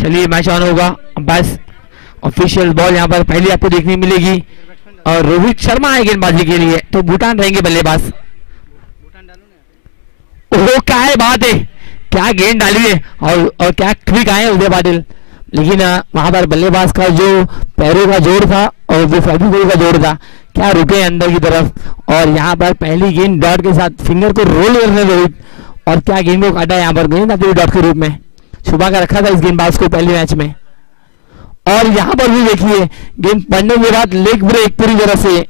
चलिए match on होगा बस। ऑफिशियल बॉल यहाँ पर पहले आपको देखने मिलेगी और रोहित शर्मा है गेंदबाजी के लिए, तो भूटान रहेंगे बल्लेबाज। ओह क्या है बात है, क्या गेंद डाली है और क्या क्विक आए उदय पाटिल। लेकिन वहां पर बल्लेबाज का जो पैरों का जोर था और जो फेविकोल का जोर था, क्या रुके अंदर की तरफ। और यहाँ पर पहली गेंद डॉट के साथ फिंगर को रोल करने रोहित, और क्या गेंद को काटा यहाँ पर, गेंद आती हुई डॉट के रूप में छुपा कर रखा था इस गेंदबाज को पहले मैच में। और यहाँ पर भी देखिए गेंद पड़ने के बाद लेग ब्रेक पूरी तरह से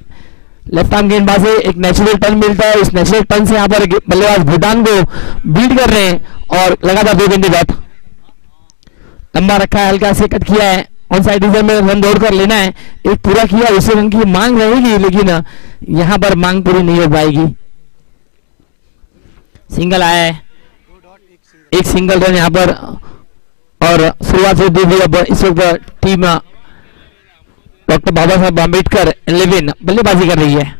लेफ्ट आर्म गेंदबाज से एक नेचुरल टर्न मिलता है, उस नेचुरल टर्न से यहाँ पर बल्लेबाज भूटान को बीट कर रहे हैं और लगातार 2 गेंदे डॉट। लंबा रखा है, हल्का से कट किया है, ऑन साइड रिजर्व में रन दौड़ कर लेना है, एक पूरा किया, उसे रन की मांग रहेगी लेकिन यहाँ पर मांग पूरी नहीं हो पाएगी। सिंगल आया है, एक सिंगल रन यहाँ पर। और शुरुआत से देखिए अब इस वक्त टीम डॉक्टर बाबा साहब अम्बेडकर 11 बल्लेबाजी कर रही है।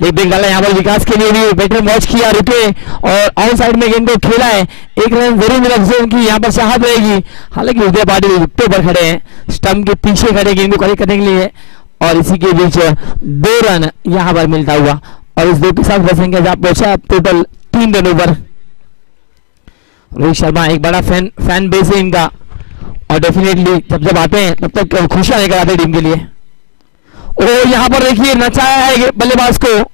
लेकिन डाला यहाँ पर विकास के लिए भी बैटर वॉच किया, रुके और ऑन साइड में गेंद को खेला है, एक रन जरूर मिला जिससे उनकी यहाँ पर चाहत रहेगी। हालांकि उदय पाटिल विकेट पर खड़े हैं, स्टंप के पीछे खड़े गेंद को कलेक्ट करने के लिए, और इसी के बीच 2 रन यहाँ पर मिलता हुआ और इस 2 के साथ बसेंगे जब पहुंचा टोटल 3 रनों पर। रोहित शर्मा एक बड़ा फैन बेस है इनका, और डेफिनेटली जब जब आते हैं तब तक खुशियां लेकर आते हैं टीम के लिए। और यहाँ पर देखिए नचाया है बल्लेबाज को।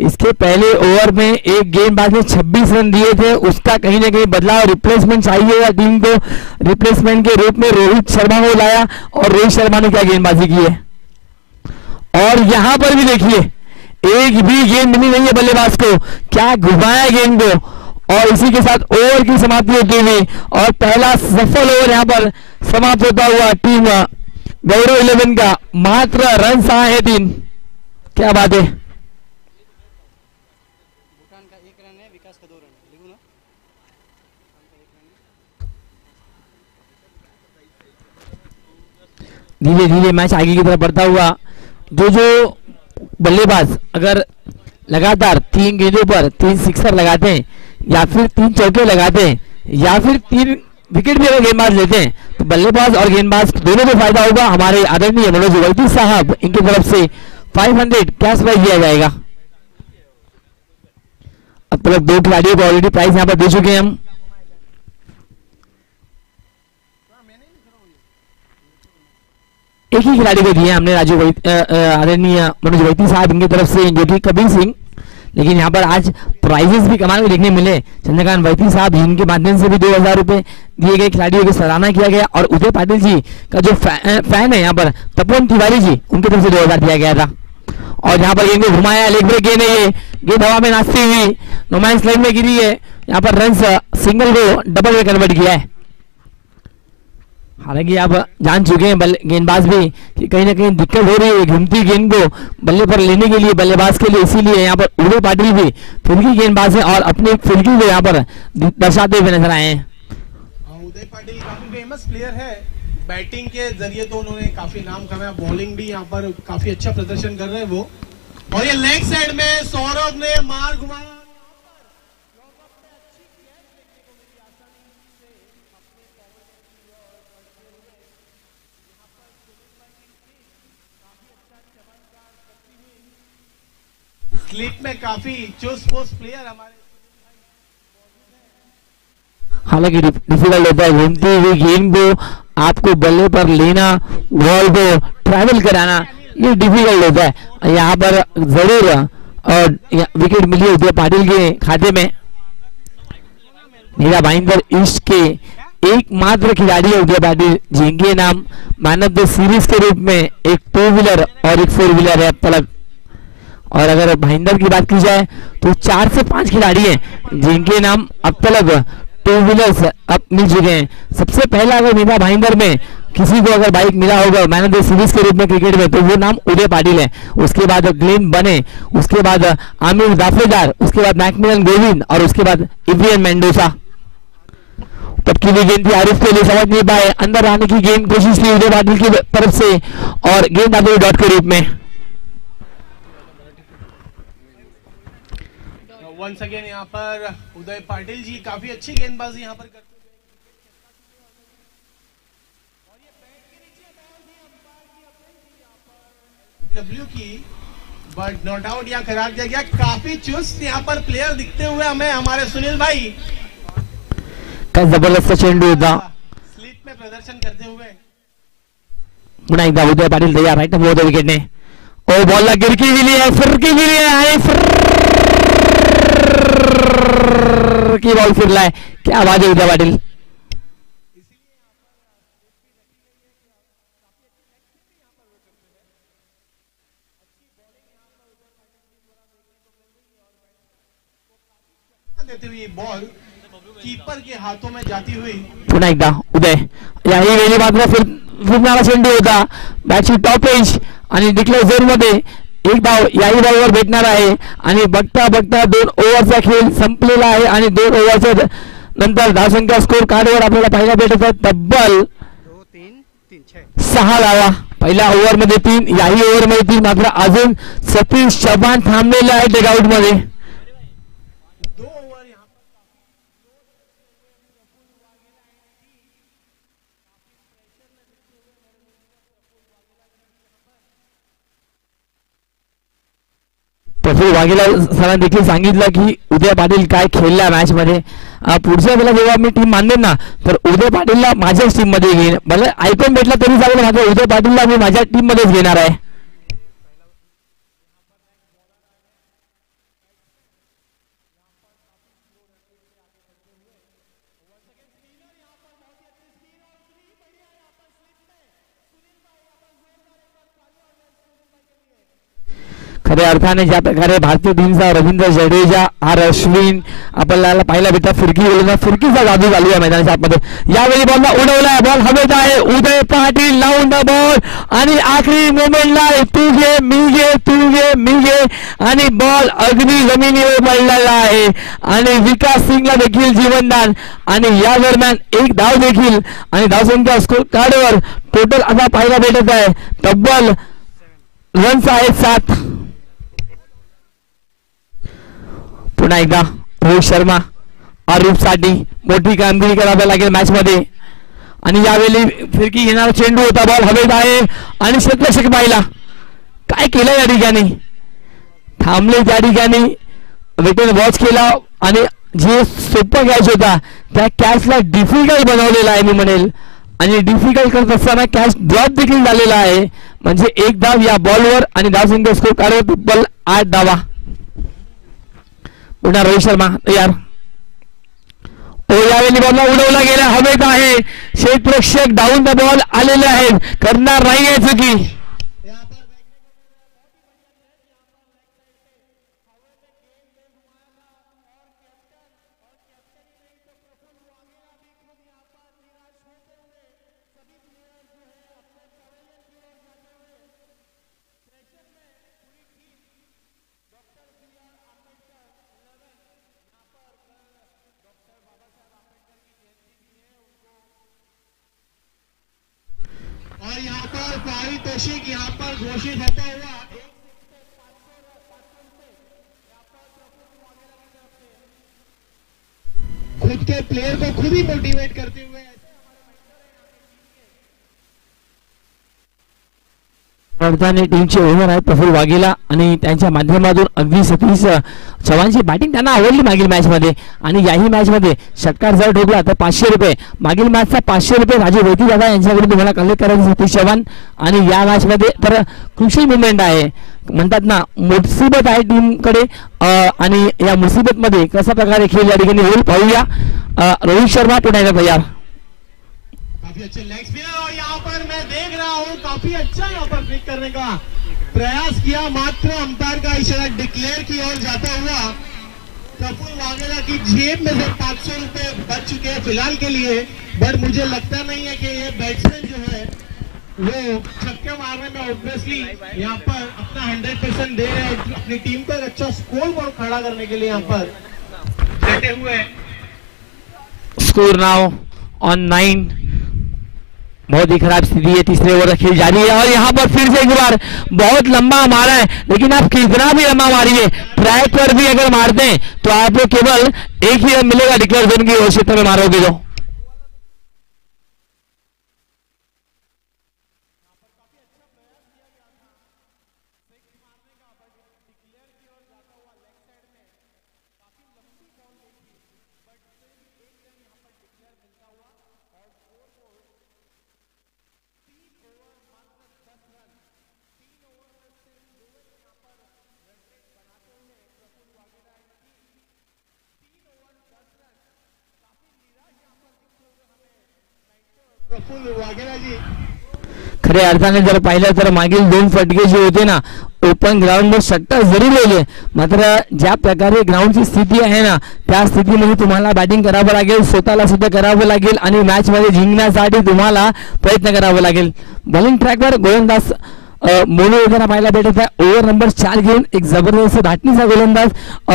इसके पहले ओवर में एक गेंदबाज ने 26 रन दिए थे, उसका कहीं ना कहीं बदलाव रिप्लेसमेंट चाहिए टीम को। रिप्लेसमेंट के रूप में रोहित शर्मा को लाया और रोहित शर्मा ने क्या गेंदबाजी की है। और यहाँ पर भी देखिए एक भी गेंद मिली नहीं है बल्लेबाज को, क्या घुमाया गेंद को। और इसी के साथ ओवर की समाप्ति होती हुई और पहला सफल ओवर यहाँ पर समाप्त होता हुआ टीम गौरव 11 का। मात्र रन आए हैं 3, क्या बात है। भूटान का 1 रन है, विकास का 2 रन है, लिखो ना। धीरे धीरे मैच आगे की तरफ बढ़ता हुआ, जो बल्लेबाज अगर लगातार 3 गेंदों पर 3 सिक्सर लगाते हैं या फिर 3 चौके लगाते हैं या फिर 3 विकेट भी अगर गेंदबाज लेते हैं तो बल्लेबाज और गेंदबाज दोनों को फायदा होगा। हमारे आदरणीय मनोज वैद्य साहब इनकी तरफ से 500 कैश प्राइज दिया जाएगा। अब तक 2 खिलाड़ियों को ऑलरेडी प्राइज यहाँ पर दे चुके हैं हम। एक ही खिलाड़ी को दिए हमने आदरणीय मनोज वैद्य साहब इनकी तरफ से, जो कि कबीर सिंह। लेकिन यहाँ पर आज प्राइजेस भी कमाल के देखने मिले। चंद्रकांत वैद्य साहब जिनके माध्यम से भी 2000 रुपए दिए गए, खिलाड़ियों की सराहना किया गया। और उदय पाटिल जी का जो फैन है यहाँ पर तपोवन तिवारी जी, उनकी तरफ से 2000 दिया गया था। और यहाँ पर गेंद को घुमाया, लेग ब्रेक गेंद है ये, गेंद हवा में नाचती हुई नो-मैंस लाइन में गिरी है। यहाँ पर रन सिंगल को डबल में कन्वर्ट किया है। हालांकि आप जान चुके हैं गेंदबाज भी कि कहीं ना कहीं दिक्कत हो रही है घूमती गेंद को बल्ले पर लेने के लिए बल्लेबाज के लिए, इसीलिए यहाँ पर उदय पाटिल भी फिरकी गेंदबाज है और अपनी फिरकी को यहाँ पर दर्शाते हुए नजर आए हैं। उदय पाटिल काफी फेमस प्लेयर है, बैटिंग के जरिए तो उन्होंने काफी नाम कमाया, बॉलिंग भी यहाँ पर काफी अच्छा प्रदर्शन कर रहे हैं वो। और ये लेग साइड में सौरभ ने मार घुमाया, स्लिप में काफी चुस्त प्लेयर हमारे। हालांकि डिफिकल्ट होता है घूमती हुई गेंद को आपको बल्ले पर लेना, बॉल को ट्रैवल कराना, ये डिफिकल्ट होता है। यहाँ पर जरूर और विकेट मिली उदय पाटिल के खाते में। नीरा भाईंदर ईस्ट के एकमात्र खिलाड़ी है उदय पाटिल, जिनके नाम मैन ऑफ द सीरीज के रूप में एक 2 व्हीलर और एक 4 व्हीलर है अब तक। और अगर भाईंदर की बात की जाए तो 4 से 5 खिलाड़ी हैं जिनके नाम अब तक 2 व्हीलर्स अब मिल चुके हैं। सबसे पहला अगर मीरा भाईंदर में किसी को अगर बाइक मिला होगा मैन ऑफ द सीरीज के रूप में क्रिकेट में, तो वो नाम उदय पाटिल है। उसके बाद ग्लेन बने, उसके बाद आमिर दाफेदार, उसके बाद मैकमिलन गोविंद और उसके बाद इब्रियन मेंडोसा। तब की गेंद थी आरिफ के लिए, समझ नहीं पाए, अंदर आने की गेंद कोशिश की उदय पाटिल की तरफ से और गेंद आती हुई डॉट के रूप में। वंस अगेन यहाँ पर उदय पाटिल जी काफी अच्छी गेंदबाजी यहाँ पर करते डब्ल्यू की, बट नो डाउट यहाँ करार दिया गया। काफी चुस्त यहाँ पर प्लेयर दिखते हुए हमें हमारे सुनील भाई, काय जबरदस्त चेंडू होता, स्लिप में प्रदर्शन करते हुए। पुन्हा एकदा उदय पाटील तयार, राईट नंबर विकेटने, ओ बॉलला गिरकी दिली आहे, फिरकी दिली आहे आणि की बॉल फिरलाय, क्या आवाज आहे उदय पाटील. देती हुई बॉल कीपर के हाथों में जाती हुई। पुन्हा एकदा उदय, याही वेळी मात्र फिरणारा चेंडू होता, बॅटची टॉप एज आणि डिक्लेअर झोन मध्ये एक धाव याही बॉलवर भेटणार आहे. आणि बघता बघता 2 ओव्हरचा खेळ संपलेला आहे आणि 2 ओव्हरच्या नंतर धावसंख्या स्कोर कार्डवर आपल्याला पाहायला भेटत आहे तब्बल 2 3 3 6 6 धावा. पहिल्या ओव्हर मध्ये 3, याही ओव्हर मध्ये 3, मात्र अजून सतीश चव्हाण थांबलेले आहेत टेकआउट मध्ये. प्रफुल्ल वाघेला सरांनी देखील सांगितलं की उदय पाटील काय खेळला मॅच मध्ये, पुढच्या वेळेला जेव्हा मी टीम मांडेन ना तर उदय पाटीलला माझ्याच टीम मध्ये घेईन. मला आयकॉन भेटला तरी चालेल, मात्र उदय पाटीलला मी माझ्या टीम मध्येच घेणार आहे. खऱ्या अर्थाने ज्या प्रकारे भारतीय टीमचा रवींद्र जडेजा, आर अश्विन आपल्याला पाहायला भेटतात, फिरकीचा जादू चालू आहे मैदानाच्या आतमध्ये. यावेळी बॉलला उडवलाय, बॉल हवेत आहे, उदय पाटील लावून द बॉल आणि आखरी मोमेंटला तू घे मी घे तू घे मी घे आणि बॉल अगदी जमिनीवर पडलेला आहे आणि विकास सिंगला देखील जीवनदान आणि या दरम्यान एक धाव देखील आणि धावसंख्या स्कोर कार्डवर टोटल आता पाहायला भेटत आहे तब्बल रन्स आहेत 7. पुन्हा एकदा रोहित शर्मा आरूपसाठी मोठी कामगिरी करावी लागेल मॅच मध्ये आणि यावेळी फिरकी घेणारा चेंडू होता, बॉल हवेत आहे आणि क्षेत्ररक्षक पाहिला काय केलं या ठिकाणी, थांबले त्या ठिकाणी, विकेट वॉच केला आणि जे सोपं कॅच होता त्या कॅचला डिफिकल्ट बनवलेला आहे मी म्हणेल आणि डिफिकल्ट करत असताना कॅच ड्रॉप देखील झालेला आहे. म्हणजे एक धाव या बॉलवर आणि धावसंख्या स्कोर कार्डवर तब्बल 8 धावा. पुन्हा रोहित शर्मा तयार, ओ यावेळी बॉलला उडवला गेला, हवेत आहे, क्षेत्ररक्षक डाऊन द बॉल आलेले आहेत, करणार नाही आहे चुकी. और यहाँ पर पारितोषिक यहाँ पर घोषित होता हुआ खुद के प्लेयर को खुद ही मोटिवेट करते हुए टीमचे ओव्हर आहे प्रफुल्ल वाघेला आणि त्यांच्या माध्यमातून अगदी सतीश चव्हाणची बॅटिंग त्यांना आवडली मागील मॅच मध्ये आणि याही मॅच मध्ये षटकार जर ठोकला तर 500 रुपये, मागील मॅचचा 500 रुपये राजू वैती दादा यांच्याकडून तुम्हाला कलेक्ट करायचे सतीश चव्हाण. आणि या मॅच मध्ये तर क्रुशियल मुवमेंट आहे, म्हणतात ना मुसीबत आहे टीमकडे आणि या मुसीबत मध्ये कशा प्रकारे खेळ या ठिकाणी होईल पाहूया. रोहित शर्मा पुन्हा एकदा तयार, काफी अच्छे लेग स्पिनर और यहाँ पर मैं देख रहा हूँ काफी अच्छा यहाँ पर पिक करने का प्रयास किया, मात्र अंपायर का इशारा डिक्लेयर की ओर जाता हुआ प्रफुल्ल वाघेला की जेब में से 500 रुपए बच चुके हैं फिलहाल के लिए, बट मुझे लगता नहीं है कि ये बैट्समैन जो है वो छक्के मारने में ऑब्वियसली यहाँ पर अपना 100% दे रहे हैं, अपनी टीम को एक अच्छा स्कोर बोर्ड खड़ा करने के लिए यहाँ पर डटे हुए. Score now on 9. बहुत ही खराब स्थिति है, तीसरे ओवर खेल जारी है और यहाँ पर फिर से एक बार बहुत लंबा मारा है, लेकिन आप कितना भी लंबा मारिए ट्रैक पर भी अगर मारते हैं तो आपको केवल एक ही रन मिलेगा डिक्लेयर जोन की ओर क्षेत्र में मारोगे तो. प्रफुल्ल वाघेला जी खऱ्या अर्थाने जर पाहिलं तर मागील 2 फटके जे होते ना ओपन ग्राउंडवर षटकार जरी लिहिले, मात्र ज्या प्रकारे ग्राउंडची स्थिती आहे ना त्या स्थितीमध्ये तुम्हाला बॅटिंग करावं लागेल, स्वतःला सुद्धा करावं लागेल आणि मॅच मध्ये जिंकण्यासाठी तुम्हाला प्रयत्न करावा लागेल. बॉलिंग ट्रॅकवर गोलंदाज मोनू वगैरे पाहायला भेटत आहे. ओव्हर नंबर 4 घेऊन एक जबरदस्त धाटणीचा गोलंदाज,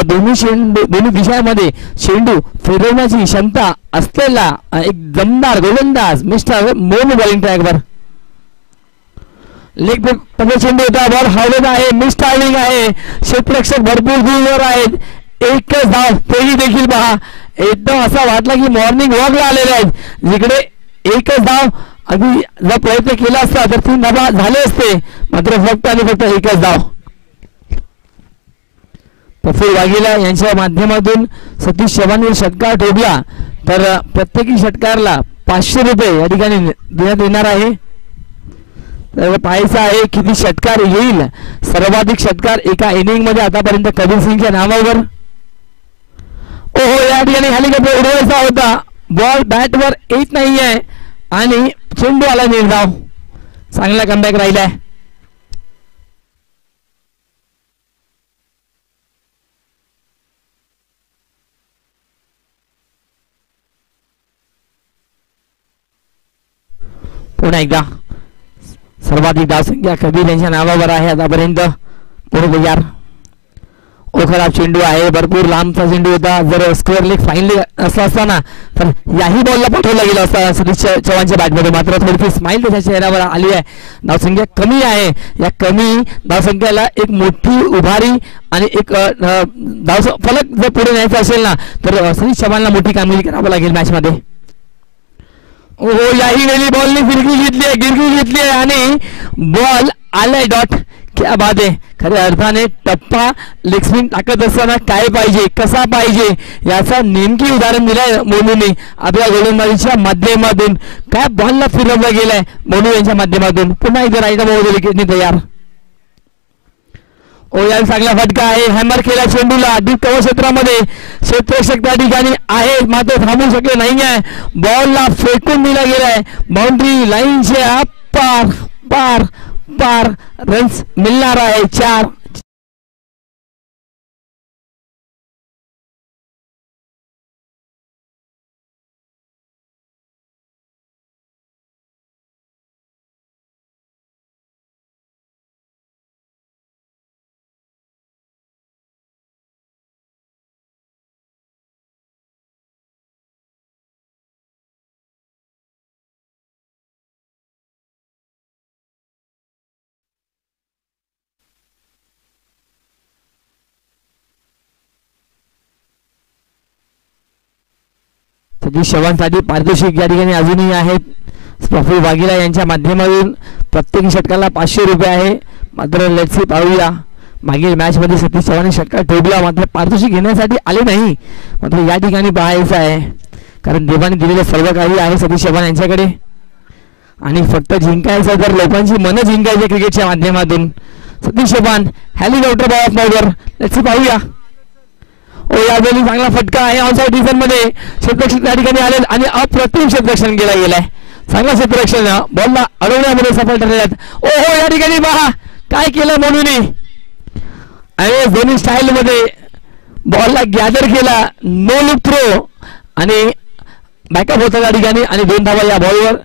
दोन्ही दिशांमध्ये चेंडू फिरवण्याची क्षमता असलेला एक दमदार गोलंदाज मिस्टर मोनू बॉलिंग ट्रॅकवर. लेग मध्ये चेंडू होता, बॉल हवेत आहे, मिस टायमिंग आहे, क्षेत्ररक्षक भरपूर दूरवर आहेत. एकच धाव, तेही देखील पहा एकदम असा वाटला की मॉर्निंग वॉकला आलेले आहेत, जिकडे एकच धाव अगदी जर प्रयत्न केला असता तर 3 धावा झाले असते, मात्र फक्त आणि फक्त एकच धाव. प्रफुल्ल वाघेला यांच्या माध्यमातून सतीश चव्हाण षटकार ठोकला तर प्रत्येकी षटकारला 500 रुपये या ठिकाणी देण्यात येणार आहे. तर पाहायचं आहे किती षटकार येईल. सर्वाधिक षटकार एका इनिंग मध्ये आतापर्यंत कबीर सिंगच्या नावावर. ओहो, या ठिकाणी हेलिकॉप्टर उडवायचा होता, बॉल बॅटवर येत नाहीये आणि चेंडू आला निर्धाव. चांगला कमबॅक राहिलाय. पुन्हा एकदा सर्वाधिक धावसंख्या कबीर यांच्या नावावर आहे आतापर्यंत. बरोबर यार, खराब चेंडू आहे, भरपूर लांबचा चेंडू होता. जर स्क्वेअर लेग फाईनली असला असताना तर याही बॉलला पाठवला गेला असता सतीश चव्हाणच्या बॅटमध्ये, मात्र थोडीशी स्माईल त्याच्या चेहऱ्यावर आली आहे. धावसंख्या कमी आहे, या कमी धावसंख्येला एक मोठी उभारी आणि एक फलक जर पुढे न्यायचा असेल ना तर सतीश चव्हाणला मोठी कामगिरी करावं लागेल मॅच मध्ये. हो, याही वेळी बॉलने गिरकी घेतली आहे आणि बॉल आलाय डॉट. क्या बात आहे. खऱ्या अर्थाने टप्पा लेग स्पिन टाकत असताना काय पाहिजे, कसा पाहिजे याचा नेमकी उदाहरण दिलंय मोनूने आपल्या गोलंदाजीच्या माध्यमातून. काय बॉलला फिरवला गेलाय मोनू यांच्या माध्यमातून. पुन्हा एकदा राईट विकेटने तयार. याला चांगला फटका आहे, हॅमर केला चेंडूला डीप कव्हर क्षेत्रामध्ये. क्षेत्ररक्षक त्या ठिकाणी आहे मात्र थांबू शकले नाहीये. बॉलला फेकून दिला गेलाय बाउंड्री लाईनच्या पार पार पार. रन्स मिळणार आहे 4. सतीश चव्हाणसाठी पारितोषिक या ठिकाणी अजूनही आहेत. प्रफुल्ल वाघेला यांच्या माध्यमातून प्रत्येक षटकाला 500 रुपये आहे. मात्र लेट्स सी पाहूया, मागील मॅच मध्ये सतीश चव्हाण षटकार ठोकला मात्र पारितोषिक घेण्यासाठी आले नाही. मात्र या ठिकाणी पाहायचं आहे कारण देवाने दिलेलं सर्व काही आहे सतीश चव्हाण यांच्याकडे आणि फक्त जिंकायचं तर लोकांची मनं जिंकायची क्रिकेटच्या माध्यमातून. सतीश चव्हाण हेलिकॉप्टर बॉल ऑफ नॉवर. लेट्स सी पाहूया. यावेळी चांगला फटका आहे ऑनसाइड रिजन मध्ये. क्षेत्ररक्षक त्या ठिकाणी आले आणि अप्रतिम क्षेत्ररक्षण केला गेलाय. चांगला क्षेत्ररक्षण बॉलला अडवण्यामध्ये सफल ठरलेत. ओहो, या ठिकाणी पहा काय केलं म्हणून आणि दोन्ही स्टाईल मध्ये बॉलला गॅदर केला. नो लुक थ्रो आणि बॅकअप होता त्या ठिकाणी आणि 2 धावा या बॉलवर.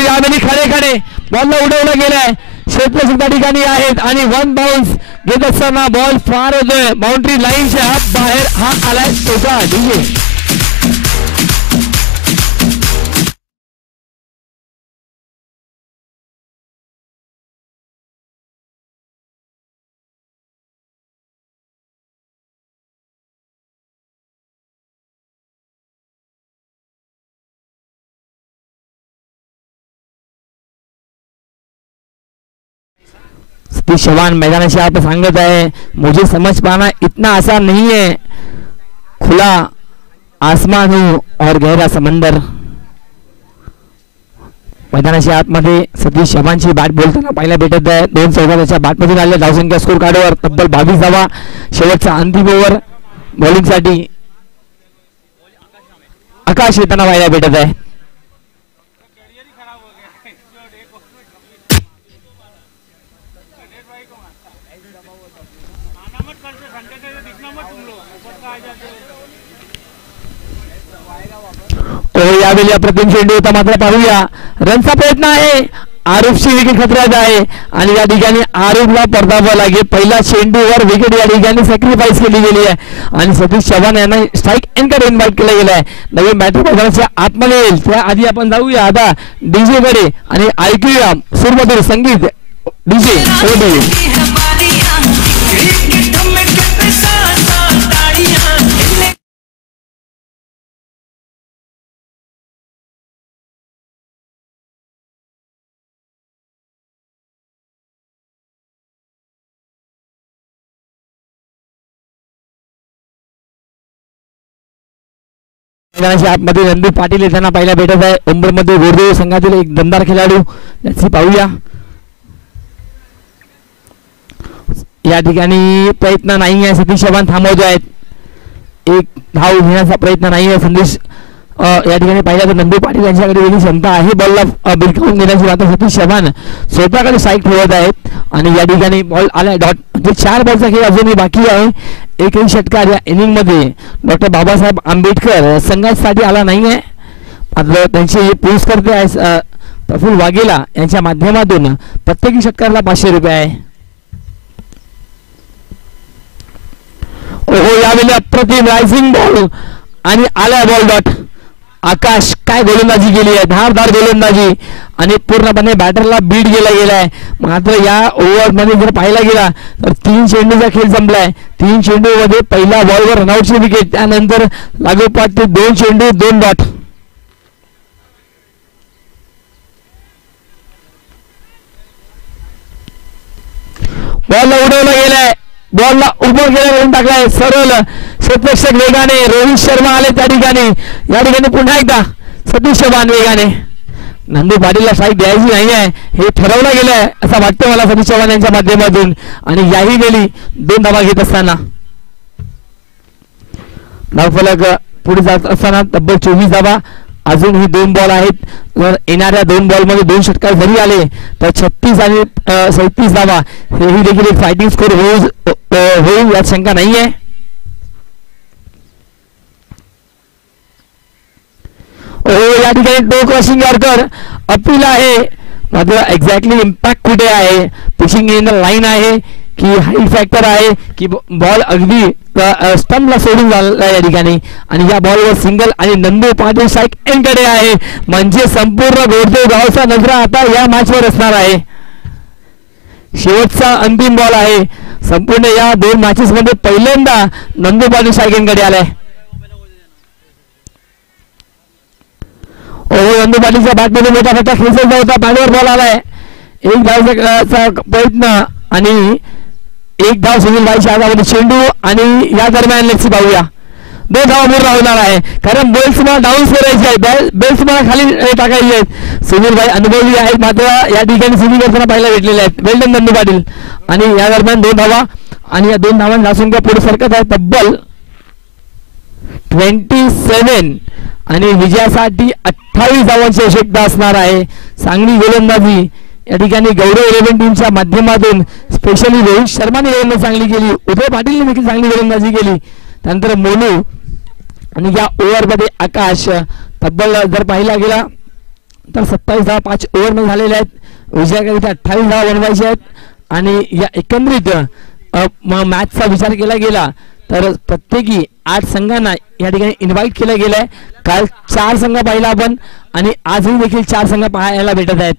यावेळी खडे बॉलला उडवला गेलाय. क्षेत्ररक्षक त्या ठिकाणी आहेत आणि 1 बाउन्स घेत असताना बॉल फार होतोय बाउंड्री लाईनच्या बाहेर. हा आलाय तोचा डीजे. सतीश चव्हाण मैदानाच्या आप सांगत है, मुझे समझ पाना इतना आसान नहीं है. खुला आसमान हो और गहरा समंदर. मैदानाच्या आतमध्ये सतीश चव्हाणची बॅट बोलताना पाहायला भेटत आहे. 2-14 त्याच्या बॅटमधून आले. धावसंख्या स्कोर कार्डवर तब्बल 22 धावा. शेवटचा अंतिम ओव्हर बॉलिंगसाठी आकाश येताना पाहायला भेटत आहे. यावेळी अप्रतिम चेंडू होता, मात्र पाहूया रनचा प्रयत्न आहे. आरुफची विकेट खतऱ्यात आहे आणि या ठिकाणी आरुफला परतावा लागेल. पहिला चेंडूवर विकेट या ठिकाणी सॅक्रिफाईस केली गेली आहे आणि सतीश चव्हाण यांना स्ट्राईक एंडकडे इन्व्हाइट केलं गेलं आहे. नवीन बॅटर मैदानाच्या आतमध्ये येईल त्याआधी आपण जाऊया आता डीजे कडे आणि ऐकूया सुरमधुर संगीत. डीजे मैदानाच्या आतमध्ये रणदीप पाटील येताना पाहायला भेटत आहे. उंबरमध्ये गोरदेव संघातील एक दमदार खेळाडू त्याची पाहूया. या ठिकाणी प्रयत्न नाही आहे. सतीश चव्हाण थांबवतो आहेत. एक धाव घेण्याचा प्रयत्न नाही आहे. संदेश या ठिकाणी पाहिला तर रणदीप पाटील यांच्याकडे वेगळी क्षमता आहे बॉलला बिलकावून घेण्याची. मात्र सतीश चव्हाण स्वतःकडे स्ट्राईक ठेवत आहेत आणि या ठिकाणी बॉल आलाय डॉट. म्हणजे 4 बॉलचा खेळ अजूनही बाकी आहे. एकही षटकार या इनिंग मध्ये डॉक्टर बाबासाहेब आंबेडकर संघासाठी आला नाही आहे. मात्र त्यांचे जे पुरस्कर्ते आहे प्रफुल्ल वाघेला यांच्या माध्यमातून प्रत्येकी षटकारला 500 रुपये आहे. ओहो, यावेळी अप्रतिम रायझिंग बॉल आणि आला बॉल डॉट. आकाश काय गोलंदाजी केली आहे, धारदार गोलंदाजी आणि पूर्णपणे बॅटरला बीट केला गेलाय. मात्र या ओव्हर मध्ये जर पाहायला गेला तर 3 चेंडूचा खेळ संपलाय. 3 चेंडू मध्ये पहिल्या बॉलवर रनआउटची विकेट, त्यानंतर लागोपाठ ते 2 चेंडू 2 डॉट. बॉलला उडवला गेलाय, बॉलला उभं केलं टाकलाय सरळ क्षेत्ररक्षक वेगाने. रोहित शर्मा आले त्या ठिकाणी. या ठिकाणी पुन्हा एकदा सतीश चव्हाण वेगाने. नंदू पाटीलला स्ट्राईक द्यायची नाही आहे हे ठरवलं गेलंय असं वाटतं मला सतीश चव्हाण यांच्या माध्यमातून. आणि याही वेळी 2 धावा घेत असताना धावफलक पुढे जात असताना तब्बल 24 धावा. अजूनही 2 बॉल आहेत. जर येणाऱ्या 2 बॉलमध्ये 2 षटकार जरी आले तर 36 आणि 37 धावा हेही देखील एक फायटिंग स्कोर होईल यात शंका नाही आहे. या ठिकाणी टो क्रॉसिंग यॉर्कर अपील आहे. मात्र एक्झॅक्टली इम्पॅक्ट कुठे आहे, पिचिंग इन द लाईन आहे की हाईट फॅक्टर आहे की बॉल अगदी स्टंपला सोडून झाला या ठिकाणी. आणि या बॉलवर सिंगल आणि नंदू पाटील स्ट्राईक एंडकडे आहे. म्हणजे संपूर्ण गोरदेव गावचा नजरा आता या मॅचवर असणार आहे. शेवटचा अंतिम बॉल आहे. संपूर्ण या 2 मॅचेस मध्ये पहिल्यांदा नंदू पाटील स्ट्राईक एंडकडे आलाय. नंदू पाटीलच्या बॅटमध्ये मोठा फटका खेचायचा होता. बॅटवर बॉल आलाय. एक धावचा प्रयत्न आणि 1 धाव सुनील भाईच्या हातामध्ये चेंडू आणि या दरम्यान लेगची पाहूया 2 धावा पूर्ण होणार आहे. कारण बेल्स मला डाऊन करायचे आहेत, बेल्स मला खाली टाकायचे आहेत. सुनील भाई अनुभवी आहेत मात्र या ठिकाणी स्विमिंग करताना पाहायला भेटलेले आहेत. वेल्डन नंदू पाटील. आणि या दरम्यान 2 धावा आणि या 2 धावांची धावसंख्या पुढे सरकत आहे तब्बल 27 आणि विजयासाठी 28 धावांची आवश्यकता असणार आहे. चांगली गोलंदाजी या ठिकाणी गौरव 11 टीमच्या माध्यमातून स्पेशली रोहित शर्माने गोलंदाजी चांगली केली, उदय पाटीलने देखील चांगली गोलंदाजी केली. त्यानंतर मोनू आणि या ओव्हरमध्ये आकाश. तब्बल जर पाहिला गेला तर 27 धावा 5 ओव्हरमध्ये झालेल्या आहेत. विजयाकरिता 28 धावा बनवायच्या आहेत. आणि या एकंदरीत मॅचचा विचार केला गेला तर प्रत्येकी 8 संघांना या ठिकाणी इन्व्हाइट केलं गेलंय. काल 4 संघ पाहिला आपण आणि आजही देखील 4 संघ पाहायला भेटत आहेत.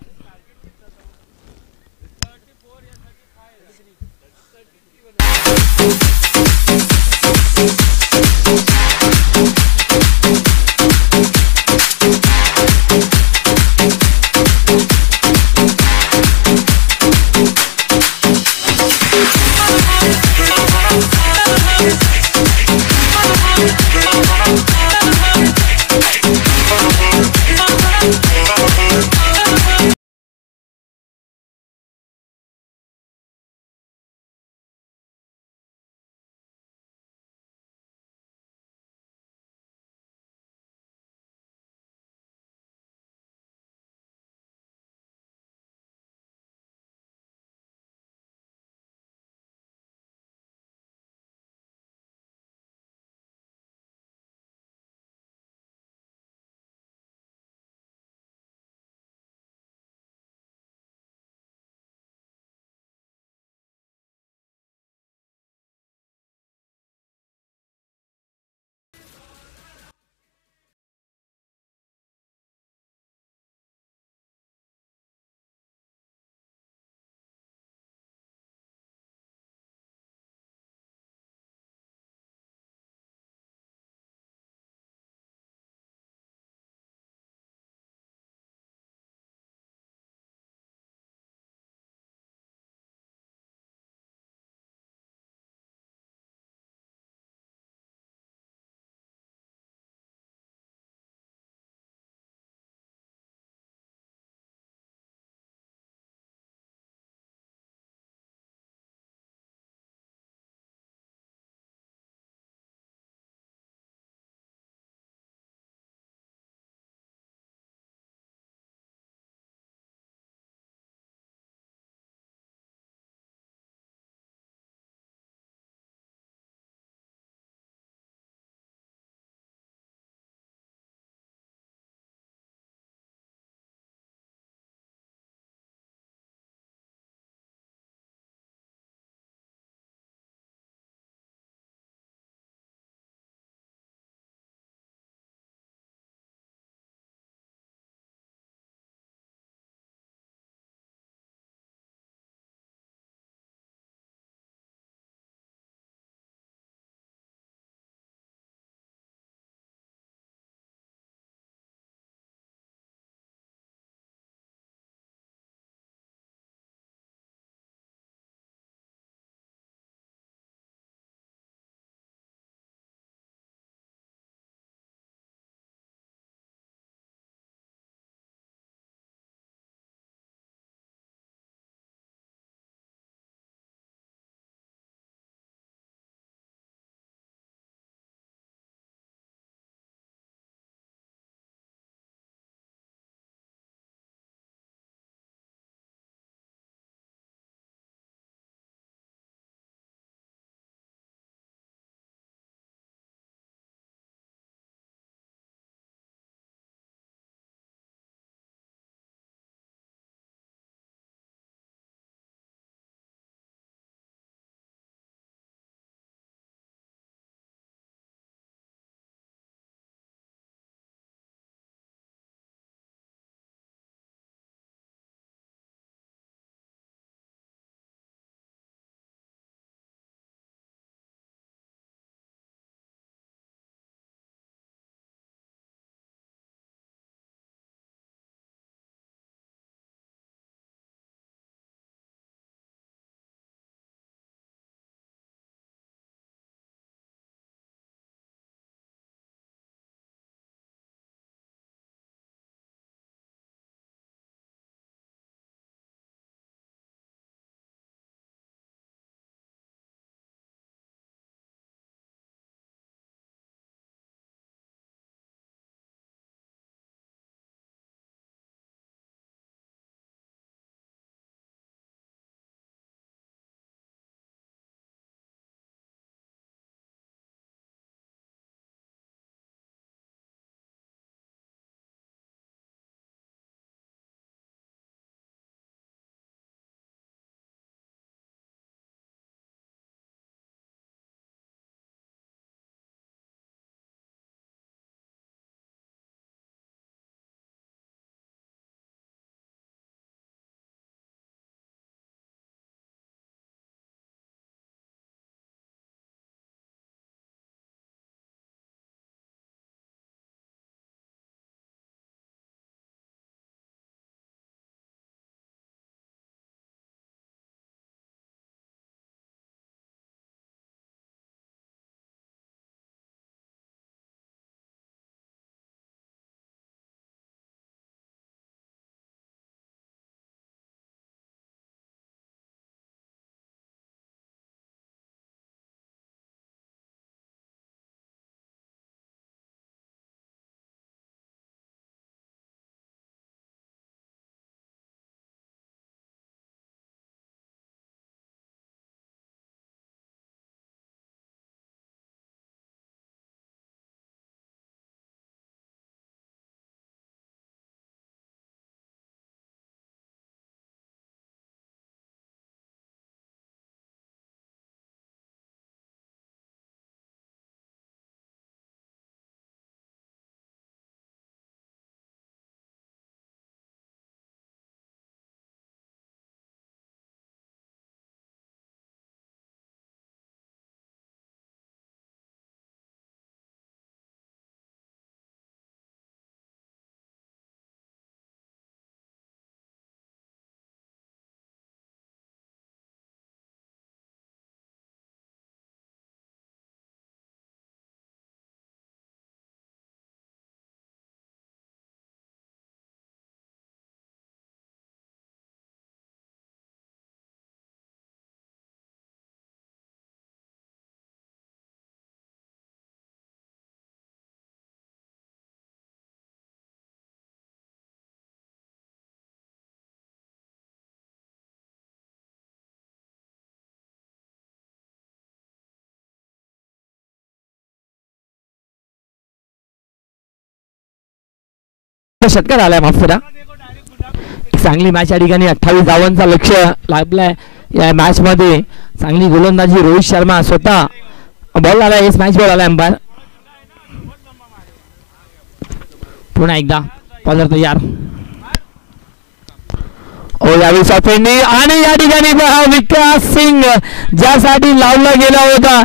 षटकार आलाय, माफ करा. चांगली मॅच या ठिकाणी 28 धावांचा लक्ष लागलाय या मॅच मध्ये. चांगली गोलंदाजी रोहित शर्मा स्वतः बॉल आलाय, मॅच बॉल आलाय अंपायर. पुन्हा एकदा पॉलर तयार. यावेळी सॉफ्टवेअरने आणि या ठिकाणी विकास सिंग ज्यासाठी लावला गेला होता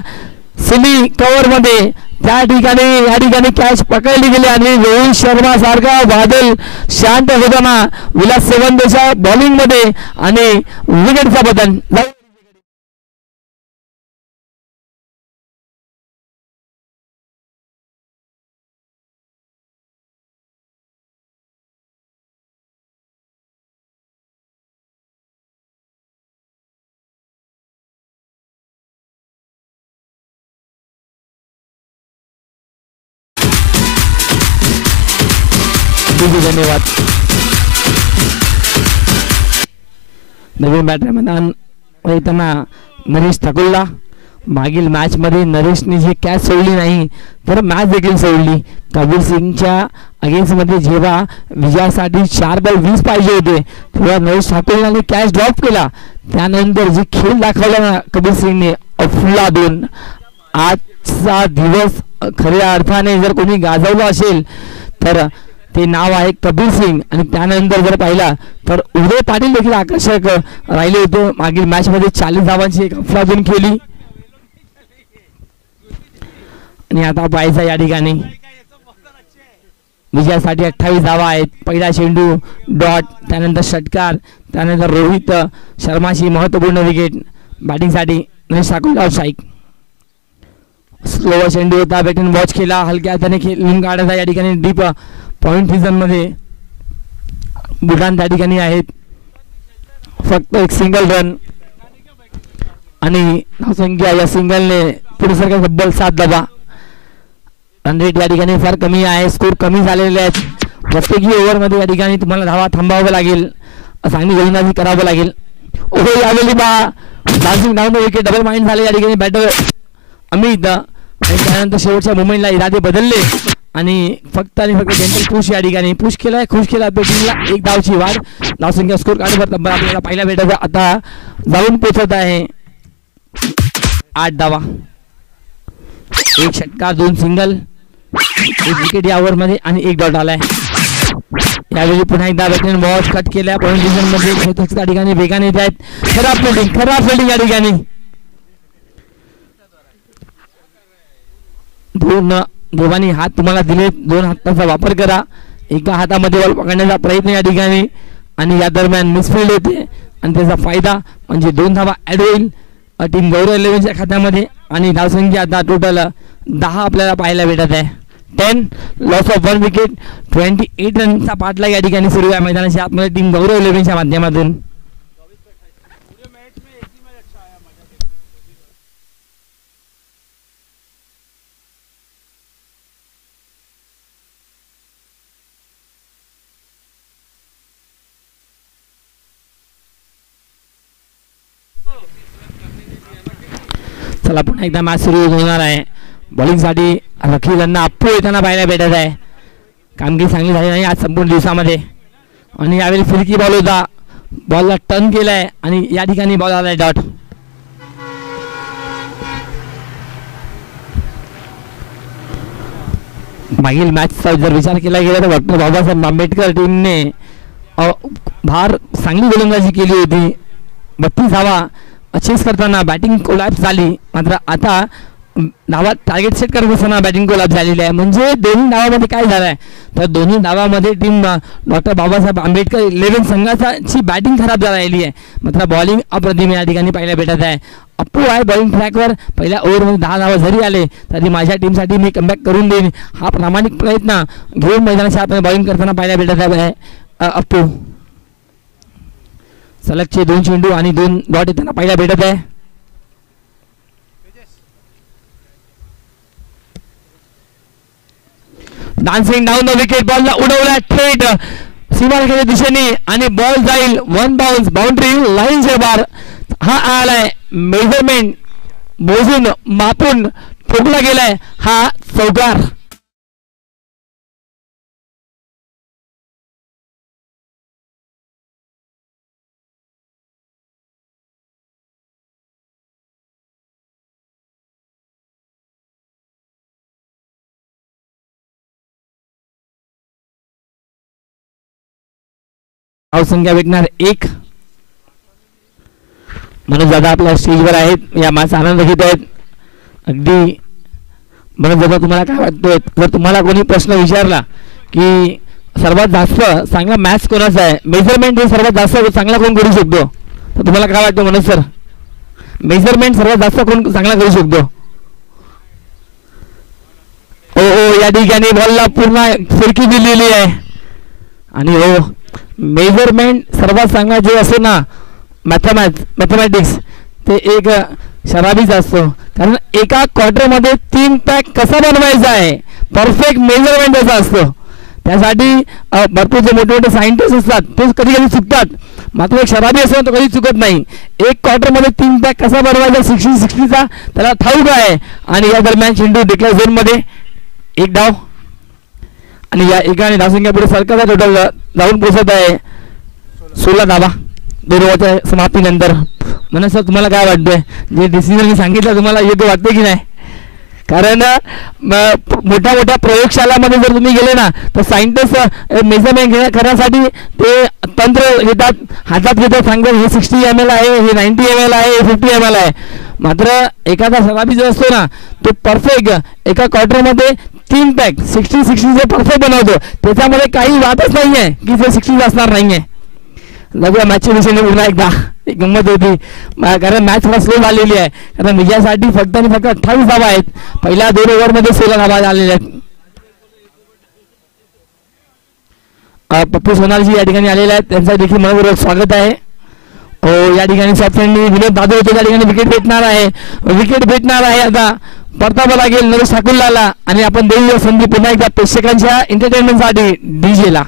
सिली कव्हर मध्ये त्या ठिकाणी या ठिकाणी कॅच पकडली गेली आणि रोहित शर्मा सारखा बादल शांत होताना विलास सेवंदेच्या बॉलिंग मध्ये आणि विकेटचा बदल. धन्यवाद. नवीन बॅटर मैदान येताना नरेश ठाकूरला मागील मॅच मध्ये नरेशने जे कॅच सोडली नाही तर मॅच देखील सोडली. कबीर सिंगच्या अगेन्स्ट मध्ये जेव्हा विजयासाठी 4 बॉल 20 पाहिजे होते तेव्हा नरेश ठाकूरने कॅच ड्रॉप केला. त्यानंतर जे खेळ दाखवला ना कबीर सिंगने अफलातून. आजचा दिवस खऱ्या अर्थाने जर कोणी गाजवला असेल तर ते नाव आहे कबीर सिंग. आणि त्यानंतर जर पाहिला तर उदय पाटील देखील आकर्षक राहिले होते. मागील मॅच मध्ये 40 धावांची एक अफलातून केली. आणि आता पाहायचा या ठिकाणी विजयासाठी 28 धावा आहेत. पहिला चेंडू डॉट, त्यानंतर षटकार, त्यानंतर रोहित शर्माची महत्वपूर्ण विकेट. बॅटिंगसाठी नरेश ठाकूर आउटसाइड. स्लोवर चेंडू होता, बॅटिंग वॉच केला, हलक्या हाताने खेळून काढायचा. या ठिकाणी डीप पॉइंट रिझन मध्ये बुटान त्या ठिकाणी आहेत. फक्त एक सिंगल रन आणि धावसंख्या या सिंगलने पुढे सरकार तब्बल 7 धावा. रन रेट या ठिकाणी फार कमी आहे, स्कोर कमी झालेले आहेत. प्रत्येकी ओव्हर मध्ये या ठिकाणी तुम्हाला धावा थांबावं लागेल, चांगली गोलंदाजी करावं लागेल. ओव्हर यावेळी dancing down wicket double mind झाले या ठिकाणी बॅटर अमित. आणि त्यानंतर शेवटच्या मुंबईला इरादे बदलले आणि फक्त जनरल पुश या ठिकाणी पुश केलाय, खुश केला. बॅटिंगला 1 धावची वाढ. धावसंख्या स्कोर कार्डवर तब्बल आपल्याला पहिला भेटत आता जाऊन पोहोचत आहे 8 धावा. 1 षटकार, 2 सिंगल, 1 विकेट या ओव्हर मध्ये आणि 1 डॉट आलाय. यावेळी पुन्हा एकदा बॅटिंग बॉल कट केल्या पॉइंट डिव्हिजन मध्ये. त्या ठिकाणी वेगाने येत आहेत. खराब फिल्डिंग या ठिकाणी. दोघांनी हात तुम्हाला दिले, 2 हाताचा वापर करा. एका हातामध्ये बॉल पकडण्याचा प्रयत्न या ठिकाणी आणि या दरम्यान मिसफिल्ड होते आणि त्याचा फायदा म्हणजे 2 धावा ऍड होईल टीम गौरव 11च्या खात्यामध्ये. आणि धावसंख्या आता टोटल 10 आपल्याला पाहायला भेटत आहे. 10 लॉस ऑफ 1 विकेट. 28 रनचा पाठलाग या ठिकाणी सुरू आहे मैदानाच्या आतमध्ये टीम गौरव 11च्या माध्यमातून. चला पुन्हा एकदा मॅच सुरू होणार आहे. बॉलिंगसाठी रखीलांना अप्पू येताना पाहायला भेटत आहे. कामगिरी चांगली झाली नाही आज संपूर्ण दिवसामध्ये. आणि यावेळी फिरकी बॉल होता, बॉलला टर्न केलाय आणि या ठिकाणी बॉल आलाय डॉट. मागील मॅचचा जर विचार केला गेला तर डॉक्टर बाबासाहेब आंबेडकर टीमने फार चांगली गोलंदाजी केली होती. 32 धावा चेस करताना बॅटिंग कोलॅप्स झाली. मात्र आता धावा टार्गेट सेट करत असताना बॅटिंग कोलॅप्स झालेली आहे. म्हणजे दोन्ही धावामध्ये काय झालं आहे तर दोन्ही धावामध्ये टीम डॉक्टर बाबासाहेब आंबेडकर 11 संघाची बॅटिंग खराब झालेली आहे. मात्र बॉलिंग अप्रतिम या ठिकाणी पाहायला भेटत आहे. अप्पू आहे बॉलिंग ट्रॅकवर. पहिल्या ओव्हरमध्ये 10 धावा जरी आले तरी माझ्या टीमसाठी मी कमबॅक करून देईन हा प्रामाणिक प्रयत्न घेऊन मैदानाच्या आतमध्ये बॉलिंग करताना पाहायला भेटत आहे अप्पू. सलगचे 2 चेंडू आणि 2 डॉट येताना पाहायला भेटत आहे. Dancing down the wicket. बॉलला उडवला थेट सीमारेषेच्या दिशेने आणि बॉल जाईल 1 बाउन्स बाउंड्री लाईनच्या बार. हा आलाय मेजरमेंट मोजून मापून ठोकला गेलाय हा चौकार. धावसंख्या भेटणार 1. मनोज दादा आपल्या स्टेजवर आहेत, या मॅच आनंद घेत आहेत. अगदी मनोज दादा, तुम्हाला काय वाटतंय, जर तुम्हाला कोणी प्रश्न विचारला की सर्वात जास्त चांगला मॅच कोणाचा आहे, मेजरमेंट हे सर्वात जास्त चांगला कोण करू शकतो, तर तुम्हाला काय वाटतं मनोज सर? मेजरमेंट सर्वात जास्त कोण चांगला करू शकतो? हो, या ठिकाणी बॉलला पूर्ण फिरकी दिलेली आहे. आणि हो, मेजरमेंट सर्वात चांगला जो असतो ना मॅथमॅटिक्स, ते एक शराबीच असतो. कारण एका क्वार्टरमध्ये 3 पॅक कसा बनवायचा आहे, परफेक्ट मेजरमेंट त्याचा असतो. त्यासाठी भरपूर जे मोठे मोठे सायंटिस्ट असतात ते कधी कधी चुकतात, मात्र एक शराबी असतो तो कधी चुकत नाही. एक क्वार्टरमध्ये 3 पॅक कसा बनवायचा 60-60चा त्याला ठाऊक आहे. आणि या दरम्यान चेंडू डिक्लेअर झोनमध्ये 1 डाव आणि या एकाने धावसंख्या पुढे सरकारचा टोटल जाऊन पोहोचत आहे 16 धावा 2 ओव्हरच्या समाप्तीनंतर. म्हणून सर तुम्हाला काय वाटतंय, जे डिसिजन मी सांगितलं तुम्हाला योग्य वाटते की नाही? कारण मोठ्या मोठ्या प्रयोगशाळामध्ये जर तुम्ही गेले ना तर सायंटिस्ट मेजरमेंट करण्यासाठी ते तंत्र घेतात, हातात घेतात, सांगतात हे 60 ml आहे, हे 90 ml आहे, हे 50 ml आहे. मात्र एखादा शराबी जो असतो ना तो परफेक्ट एका क्वार्टरमध्ये 3 पॅक 60 जे परफेक्ट बनवतो, त्याच्यामध्ये काही वादच नाही आहे की ते 60 असणार नाही आहे. लग्या मॅचच्या दिशेने पुन्हा एकदा एक गंमत होती, कारण मॅच थोडा स्लो झालेली आहे. कारण विजयासाठी फक्त आणि फक्त 28 धावा आहेत. पहिल्या 2 ओव्हरमध्ये 16 धावा झालेल्या आहेत. पप्पू सोनालजी या ठिकाणी आलेले आहेत, त्यांचं देखील मनपूर्वक स्वागत आहे. या ठिकाणी सॉफ्टहँडनी विनोद दादू होते, त्या ठिकाणी विकेट भेटणार आहे. आता परतावा लागेल नरेश ठाकूरला आणि आपण देऊया संधी पुन्हा एकदा प्रेक्षकांच्या एंटरटेनमेंटसाठी डीजेला.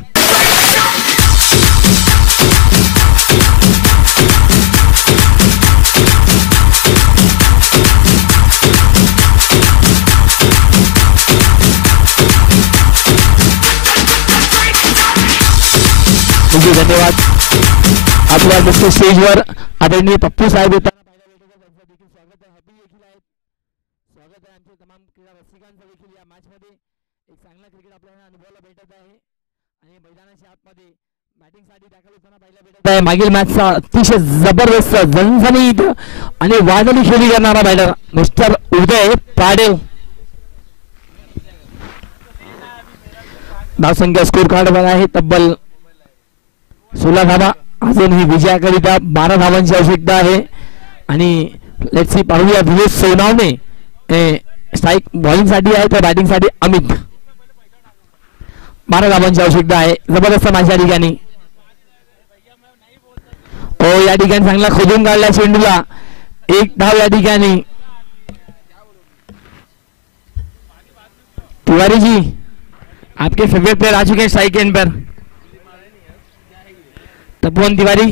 धन्यवाद. आपल्या मुख्य स्टेजवर आदरणीय पप्पू साहेब येतात. स्वागत आहे आमच्या तमाम क्रीडा रसिकांचं देखील या मॅचमध्ये. एक चांगला क्रिकेट आपल्याला अनुभवायला भेटत आहे आणि मैदानाच्या आतमध्ये बॅटिंगसाठी दाखल होताना पाहायला भेटत आहे. मागील मॅचचा अतिशय जबरदस्त झणझणीत आणि वादळी खेळी करणारा बॅटर मिस्टर उदय पाडेव. धावसंख्या स्कोर कार्डवर आहे तब्बल 16 धावा. अजूनही विजयाकरिता 12 धावांची आवश्यकता आहे. आणि लेट्स सी, पाहूया विवेक सोनावणे स्ट्राईक बॉलिंगसाठी आहे तर बॅटिंगसाठी अमित. 12 धावांची आवश्यकता आहे. जबरदस्त मॅच या ठिकाणी. या ठिकाणी चांगला खोदून काढला चेंडूला. 1 धाव या ठिकाणी. तिवारी जी, आपके फेवरेट प्लेयर आ चुके हैं स्ट्राइक एंड पर. तपोवन तिवारी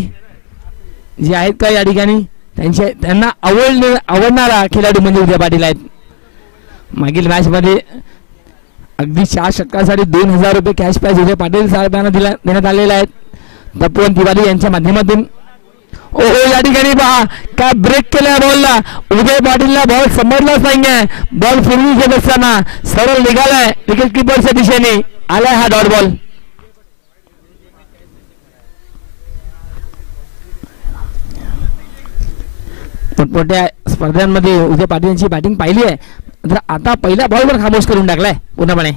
जे आहेत का या ठिकाणी, त्यांना आवडणारा खेळाडू म्हणजे उदय पाटील आहेत. मागील मॅच मध्ये अगदी 4 षटकासाठी 2000 रुपये कॅश प्राइज उदय पाटील साहेबांना देण्यात आलेले आहेत तपोवन तिवारी यांच्या माध्यमातून. या ठिकाणी पहा काय ब्रेक केल्या बॉलला. उदय पाटीलला बॉल समजलाच नाहीये. बॉल फिरवी घेत असताना सरळ निघालाय विकेट किपरच्या दिशेने. आलाय हा डॉट बॉल. मोठमोठ्या स्पर्धांमध्ये उदय पाटील यांची बॅटिंग पाहिली आहे, तर आता पहिल्या बॉलवर खामोश करून टाकलाय पूर्णपणे.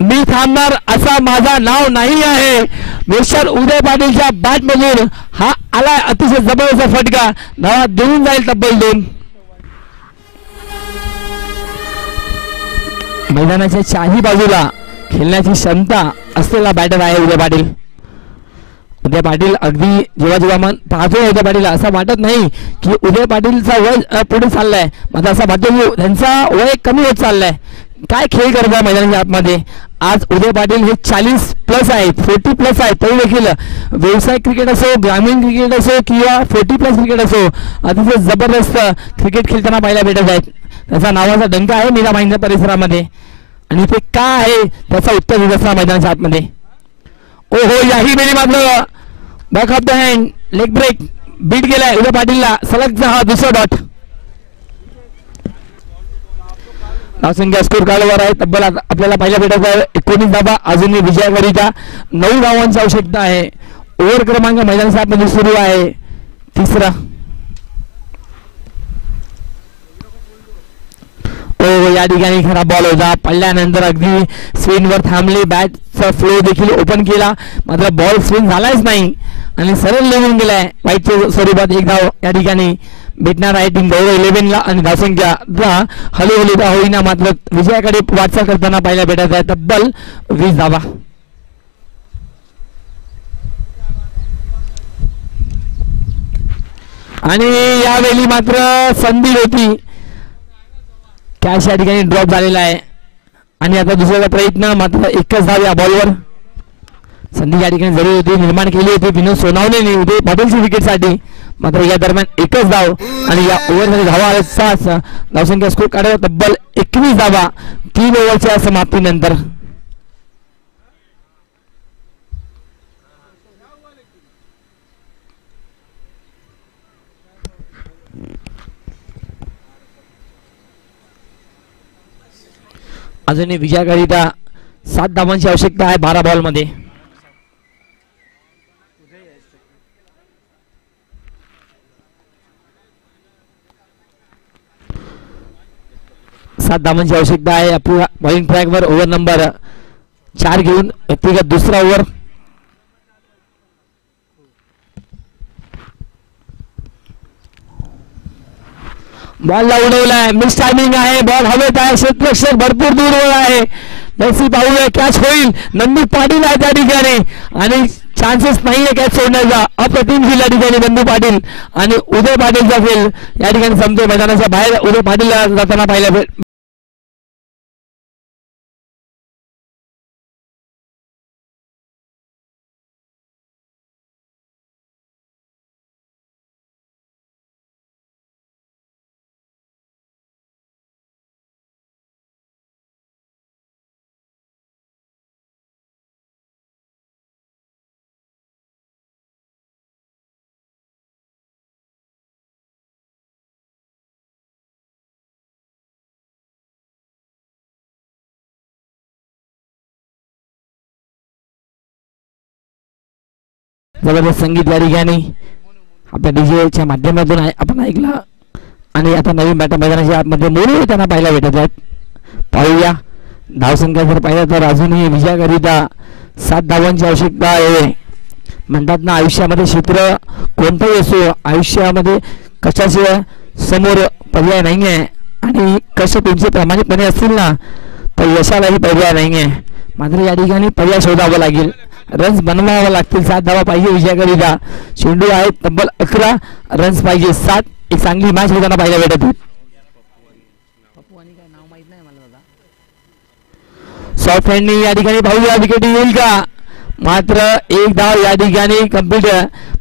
मी थांबणार असा माझा नाव नाही आहे. मिस्टर उदय पाटीलच्या बॅट मधून हा आलाय अतिशय जबरदस्त फटका. धावा देऊन जाईल तब्बल 2. मैदानाच्या चारही बाजूला खेळण्याची क्षमता असलेला बॅटर आहे उदय पाटील. उदय पाटील अगदी जेव्हा मन पाहतोय उदय पाटील असं वाटत नाही की उदय पाटीलचा वय पुढे चाललाय, मात्र असं वाटतं की त्यांचा वय कमी होत चाललाय. काय खेळ करत आहे मैदानाच्या आतमध्ये. आज उदय पाटील हे 40+ आहेत, 40+ आहेत, तरी देखील व्यावसायिक क्रिकेट असो, ग्रामीण क्रिकेट असो किंवा 40+ क्रिकेट असो, अतिशय जबरदस्त क्रिकेट खेळताना पाहायला भेटत आहेत. त्याचा नावाचा डंका आहे मीरा भाईंद्र परिसरामध्ये आणि ते का आहे त्याचा उत्तर देत असणार मैदानाच्या आतमध्ये. याही वेळी मात्र back of the hand leg break beat गेलाय उदय पाटीलला. सलगचा हा दुसरा डॉट. धावसंख्या स्कोर कार्डवर आहे तब्बल आपल्याला पहिल्या भेटायचा 19 धावा. अजूनही विजयाकरिता 9 धावांची आवश्यकता आहे. ओव्हर क्रमांक मैदान 7 मध्ये सुरू आहे. तिसरा या ठिकाणी खराब बॉल होता. पडल्यानंतर अगदी स्विंगवर थांबली. बॅटचा फ्लो देखील ओपन केला मात्र बॉल स्विंग झालाच नाही आणि सरळ निघून गेलाय. वाईटच्या स्वरूपात एक धाव या ठिकाणी भेटणार आहे टीम गौरव 11 ला आणि धावसंख्या हळूहळू होईना मात्र विजयाकडे वाटचाल करताना पाहायला भेटत आहे तब्बल 20 धावा. आणि यावेळी मात्र संधी होती. कॅश या ठिकाणी ड्रॉप झालेला आहे आणि आता दुसऱ्याचा प्रयत्न मात्र एकच धाव या बॉलवर. संधी या ठिकाणी जरूर होती निर्माण केली होती विनोद सोनावणे उदय पाटीलच्या विकेटसाठी मात्र या दरम्यान एकच धाव आणि या ओव्हरमध्ये धावा आल्या 6. धावसंख्या स्कोर काढावा तब्बल 21 धावा 3 ओव्हरच्या समाप्तीनंतर. अजूनही विजयाकरिता 7 धावांची आवश्यकता आहे 12 बॉल मध्ये. 7 धावांची आवश्यकता आहे. बॉलिंग ट्रॅकवर ओव्हर नंबर 4 घेऊन व्यक्तिगत दुसरा ओव्हर. बॉलला उडवलाय. मिस टायमिंग आहे. बॉल हवेत आहे. क्षेत्ररक्षक भरपूर दूरवर आहे. मेसी पाहूया कॅच होईल. नंदू पाटील आहे त्या ठिकाणी आणि चान्सेस नाहीये कॅच सोडण्याचा. अप्रतिम खेळ या ठिकाणी नंदू पाटील आणि उदय पाटीलचा खेळ या ठिकाणी संपतोय. मैदानाच्या बाहेर उदय पाटील जाताना पाहिला. जबरदस्त संगीत या ठिकाणी आपल्या डीजेच्या माध्यमातून आपण ऐकला आणि आता नवीन बॅटर मैदानाच्या आतमध्ये मोरू त्यांना पाहायला भेटत आहेत. पाहूया धावसंख्या जर पाहिलं तर अजूनही विजयाकरिता 7 धावांची आवश्यकता आहे. म्हणतात ना आयुष्यामध्ये क्षेत्र कोणतंही असो आयुष्यामध्ये कशाशिवाय समोर पर्याय नाही आहे आणि कसे तुमचे प्रामाणिकपणे असतील ना तर यशालाही पर्याय नाही आहे. मात्र या ठिकाणी पर्याय शोधावा लागेल. रन्स बनवावा लागतील. 7 धावा पाहिजे विजयाकरिता. चेंडू आहेत तब्बल 11 रन्स पाहिजे 7. एक चांगली मॅच होताना पाहायला भेटत आहे. सॉफ्ट हँडनी या ठिकाणी पाहूया विकेट येईल का. मात्र एक धाव या ठिकाणी कंप्लीट.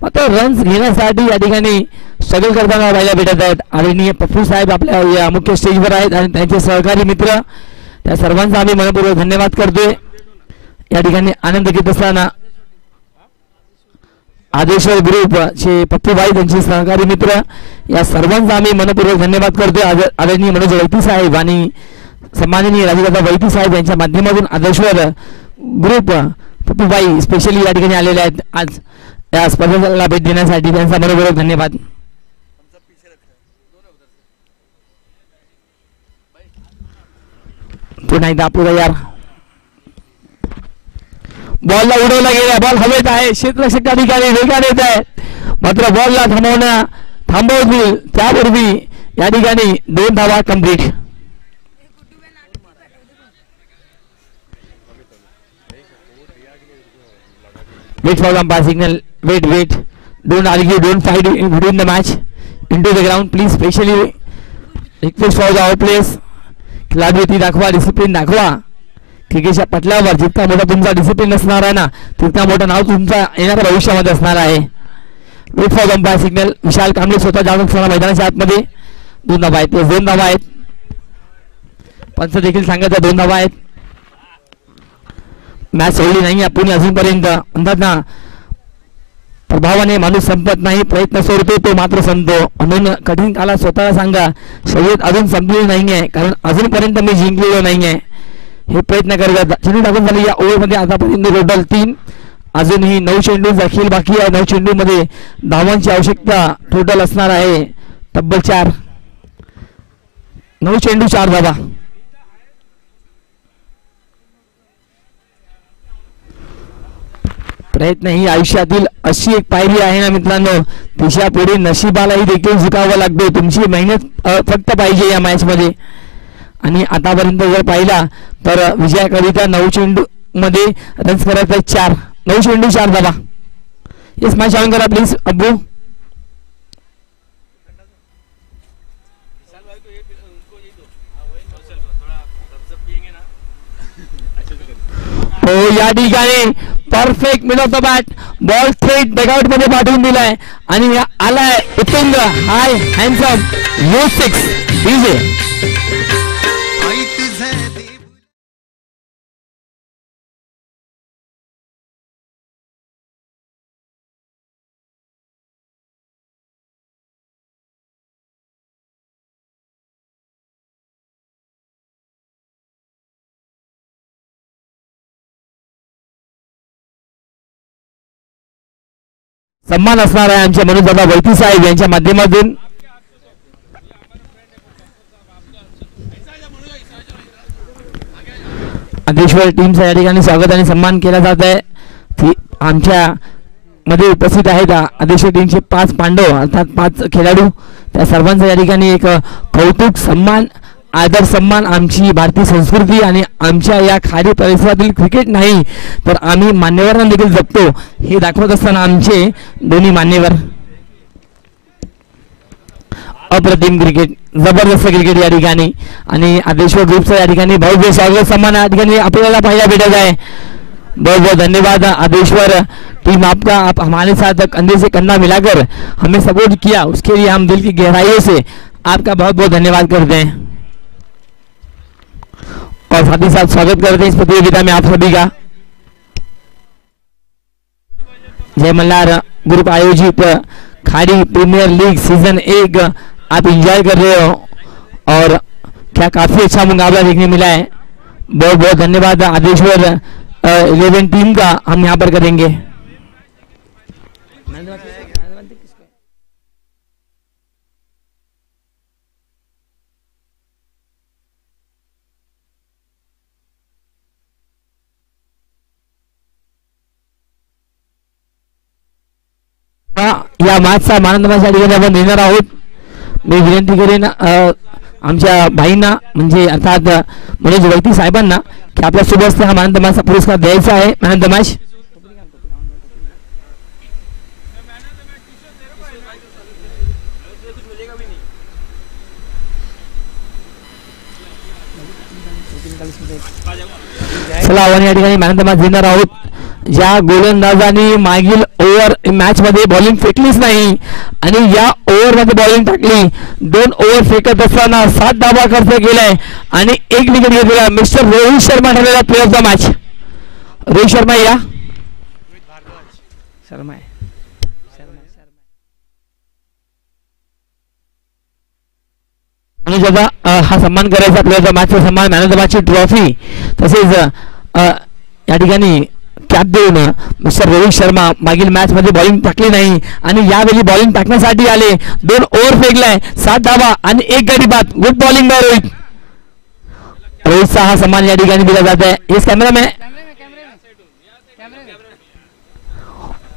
मात्र रन्स घेण्यासाठी या ठिकाणी स्ट्रगल करताना पाहायला भेटत आहेत. आदरणीय पप्पू साहेब आपल्या या मुख्य स्टेजवर आहेत आणि त्यांचे सहकारी मित्र त्या सर्वांचा आम्ही मनपूर्वक धन्यवाद करतोय. या ठिकाणी आनंद घेत असताना आदेश्वर ग्रुप चे पप्पूभाई त्यांचे सहकारी मित्र या सर्वांचा आम्ही मनपूर्वक धन्यवाद करतोय. आदरणीय मनोज वैती साहेब आणि सन्माननीय राजदादा वैती साहेब यांच्या माध्यमातून आदेश्वर ग्रुप पप्पूभाई स्पेशली या ठिकाणी आलेले आहेत आज या स्पर्धेला भेट देण्यासाठी. त्यांचा मनपूर्वक धन्यवाद. पुन्हा एकदा आपू यार बॉलला उडवला गेला. बॉल हवेत आहे. क्षेत्ररक्षक त्या ठिकाणी वेगाने येत आहे मात्र बॉलला थांबवतील त्यापूर्वी या ठिकाणी 2 धावा complete. Wait for umpire signal. Wait don't argue don't fight between the match into the ground please. Specially request for the our players. खिलाडी दाखवा डिसिप्लिन दाखवा. क्रिकेटच्या पटल्यावर जितका मोठा तुमचा डिसिप्लिन असणार आहे ना तितका मोठं नाव तुमचा येणाऱ्या भविष्यामध्ये असणार आहे. Wait for umpire signal. Vishal Kamble स्वतः जाऊन असताना मैदानाच्या आतमध्ये 2 धावा आहेत. 2 धावा आहेत. पंच देखील सांगत 2 धावा आहेत. मॅच सोडली नाही आपण अजूनपर्यंत. म्हणतात ना प्रभावाने माणूस संपत नाही, प्रयत्न सोडतो तो मात्र संपतो. म्हणून कठीण काळात स्वतःला सांगा शर्यत अजून संपलेली नाही आहे, कारण अजूनपर्यंत मी जिंकलेलो नाही आहे. हे प्रयत्न करत चेंडू टाकून झाले. या ओव्हरमध्ये आतापर्यंत टोटल 3, अजूनही 9 चेंडू दाखल बाकी आहे. 9 चेंडूमध्ये धावांची आवश्यकता टोटल असणार आहे तब्बल 4. 9 चेंडू 4 धावा. प्रयत्न ही आयुष्यातील अशी एक पायरी आहे ना मित्रांनो, तिच्या पुढे नशिबालाही देखील झुकावं लागतो. तुमची मेहनत फक्त पाहिजे या मॅच मध्ये. आणि आतापर्यंत जर पाहिला तर विजयाकरिता 9 चेंडू मध्ये रन्स करत आहेत 4. 9 चेंडू 4 धावा. येस मॅच ऑन करा प्लीज अब्बू. हो या ठिकाणी perfect mid of the bat ball थेट डगआउट मध्ये पाठवून दिलाय आणि आलाय उत्तुंग हाय हँडसम U6 डीजे. सन्मान असणार आहे आमच्या मनोज दादा वैती साहेब यांच्या माध्यमातून. आदेश्वर टीमचा या ठिकाणी स्वागत आणि सन्मान केला जात आहे. आमच्या मध्ये उपस्थित आहेत आदेश्वर टीमचे 5 पांडव अर्थात 5 खेळाडू. त्या सर्वांचा या ठिकाणी एक कौतुक सन्मान आदर सन्मान. आमची भारतीय संस्कृती आणि आमच्या या खाडी परिसरातील क्रिकेट नाही तर आम्ही मान्यवरांना देखील जपतो हे दाखवत असताना आमचे दोन्ही मान्यवर अप्रतिम क्रिकेट जबरदस्त क्रिकेट या ठिकाणी. आणि आदेश्वर ग्रुपचा या ठिकाणी बहुत स्वागत सन्मान या ठिकाणी आपल्याला पाहायला भेटत आहे. बहुत बहुत धन्यवाद आदेश्वर टीम आपका. आप हमारे साथ कंधे से कंधा मिलाकर हमें सपोर्ट किया, उसके लिए हम दिल की गहराइयों से आपका बहुत बहुत धन्यवाद करते हैं और साथ ही साथ स्वागत करते हैं इस प्रतियोगिता में आप सभी का. जय मल्हार ग्रुप आयोजित खाड़ी प्रीमियर लीग सीजन 1 आप एंजॉय कर रहे हो और क्या काफी अच्छा मुकाबला देखने मिला है. बहुत बहुत धन्यवाद आदेश्वर 11 टीम का हम यहाँ पर करेंगे. या मॅचचा मानधनाच्या ठिकाणी आपण देणार आहोत. मी विनंती करेन आमच्या भाईंना म्हणजे अर्थात मनोज वैती साहेबांना की आपल्या सोबत असते हा मानधनाचा पुरस्कार द्यायचा आहे. मॅन द मॅच चला आपण या ठिकाणी मॅन द मॅच देणार आहोत. ज्या गोलंदाजांनी मागील ओव्हर मॅच मध्ये बॉलिंग फेकलीच नाही आणि या ओव्हर मध्ये बॉलिंग टाकली, 2 ओव्हर फेकत असताना 7 धावा खर्च केलाय आणि 1 विकेट घेतला मिस्टर रोहित शर्मा ठरलेला player of the match. Rohit शर्मा या शर्मा अनुज दादा हा सन्मान करायचा प्लेयर ऑफ द मॅचचा सन्मान, मॅन ऑफ द मॅचची ट्रॉफी तसेच या ठिकाणी कॅप देऊन मिस्टर रोहित शर्मा मागील मॅच मध्ये बॉलिंग टाकली नाही आणि यावेळी बॉलिंग टाकण्यासाठी आले. 2 ओव्हर फेकलाय 7 धावा आणि 1 गडी बाद. Good bowling bye Rohit. रोहितचा हा सन्मान या ठिकाणी दिला जात आहे. इस कॅमेरा में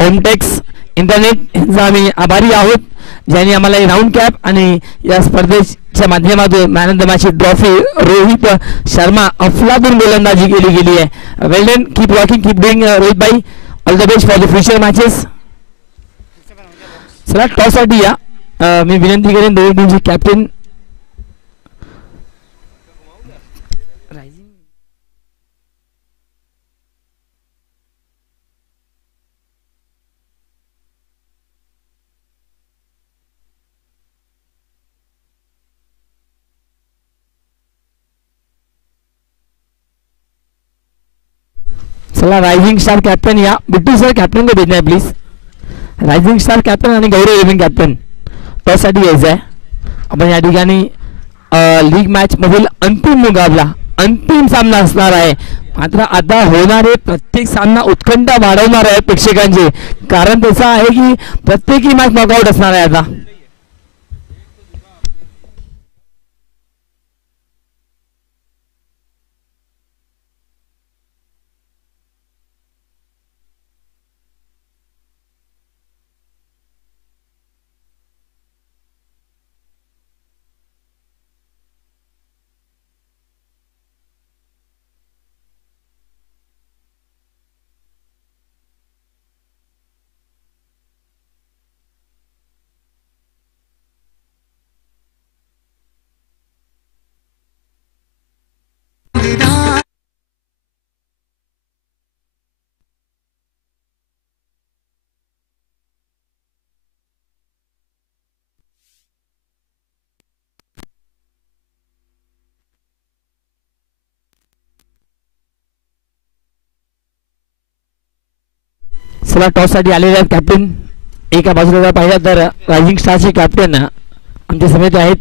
होमटेक्स इंटरनेट यांचा आम्ही आभारी आहोत ज्यांनी आम्हाला राऊंड कॅप आणि या स्पर्धेच्या माध्यमातून man of the match trophy Rohit Sharma अफलातून गोलंदाजी केली गेली आहे. Well done, keep walking, keep doing Rohit भाई. All the best for the future matches. चला टॉस साठी या. मी विनंती करेन दोन्ही टीमचे कॅप्टन चला राइजिंग स्टार कैप्टन या बिट्टू सर कैप्टन को भेजना है प्लीज. रायझिंग स्टार कॅप्टन आणि गौरव इलेव्हन कॅप्टन टॉससाठी यायचं आहे. आपण या ठिकाणी लीग मॅच मधील अंतिम मुकाबला, अंतिम सामना असणार आहे. मात्र आता होणारे प्रत्येक सामना उत्कंठा वाढवणार आहे प्रेक्षकांची, कारण त्याचं आहे की प्रत्येकी मॅच नॉकआउट असणार आहे. आता चला टॉससाठी आलेले आहेत कॅप्टन. एका बाजूला जर पाहिलं तर रायझिंग स्टारचे कॅप्टन आमच्या समिती आहेत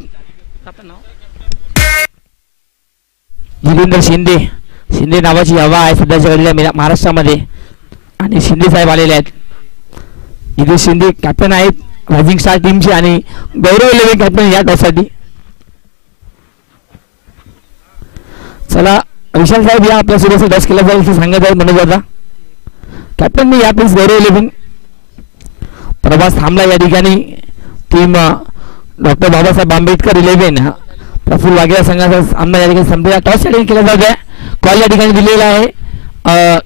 जितेंद्र शिंदे. शिंदे नावाची हवा आहे सध्याच्या घडीला महाराष्ट्रामध्ये आणि शिंदे साहेब आलेले आहेत. जितेंद्र शिंदे कॅप्टन आहेत रायझिंग स्टार टीमचे आणि गौरव इलेव्हन कॅप्टन या टॉससाठी. चला विशाल साहेब या आपल्या सुरक्षा टॉस केला जाईल असं सांगत आहेत मनोज दादा. कॅप्टन मी या प्लीज गौरव इलेव्हन. प्रभास थांबला या ठिकाणी. Team doctor Babasaheb Ambedkar eleven Praful Vaghela संघाचा सामना या ठिकाणी संपला. टॉस या ठिकाणी केला जात आहे. कॉल या ठिकाणी दिलेला आहे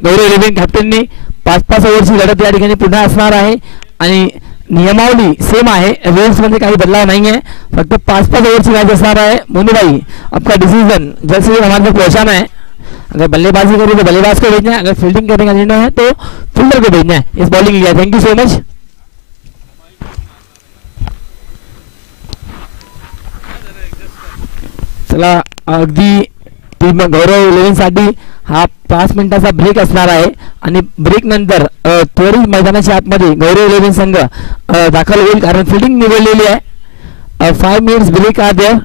गौरव इलेव्हन कॅप्टननी. 5-5 ओव्हरची लढत या ठिकाणी पुन्हा असणार आहे आणि नियमावली सेम आहे, रूल्समध्ये काही बदलाव नहीं है. फक्त 5-5 ओव्हरची मॅच असणार आहे. मोनू भाई आपका डिसीजन जैसे हमारे तक पहुंचाना है. अगर बल्लेबाजी करें तो बल्लेबाज को भेजना है, अगर फील्डिंग करने का निर्णय है तो फील्डर को भेजना है इस बॉलिंग के लिए. Thank you so much. चला अगदी टीम गौरव इलेव्हन साठी हा 5 मिनिटाचा ब्रेक असणार आहे आणि ब्रेक नंतर त्वरित मैदानाच्या आतमध्ये गौरव इलेव्हन संघ दाखल होईल कारण फील्डिंग निवडलेली आहे. 5 मिनिट्स ब्रेक आर देअर.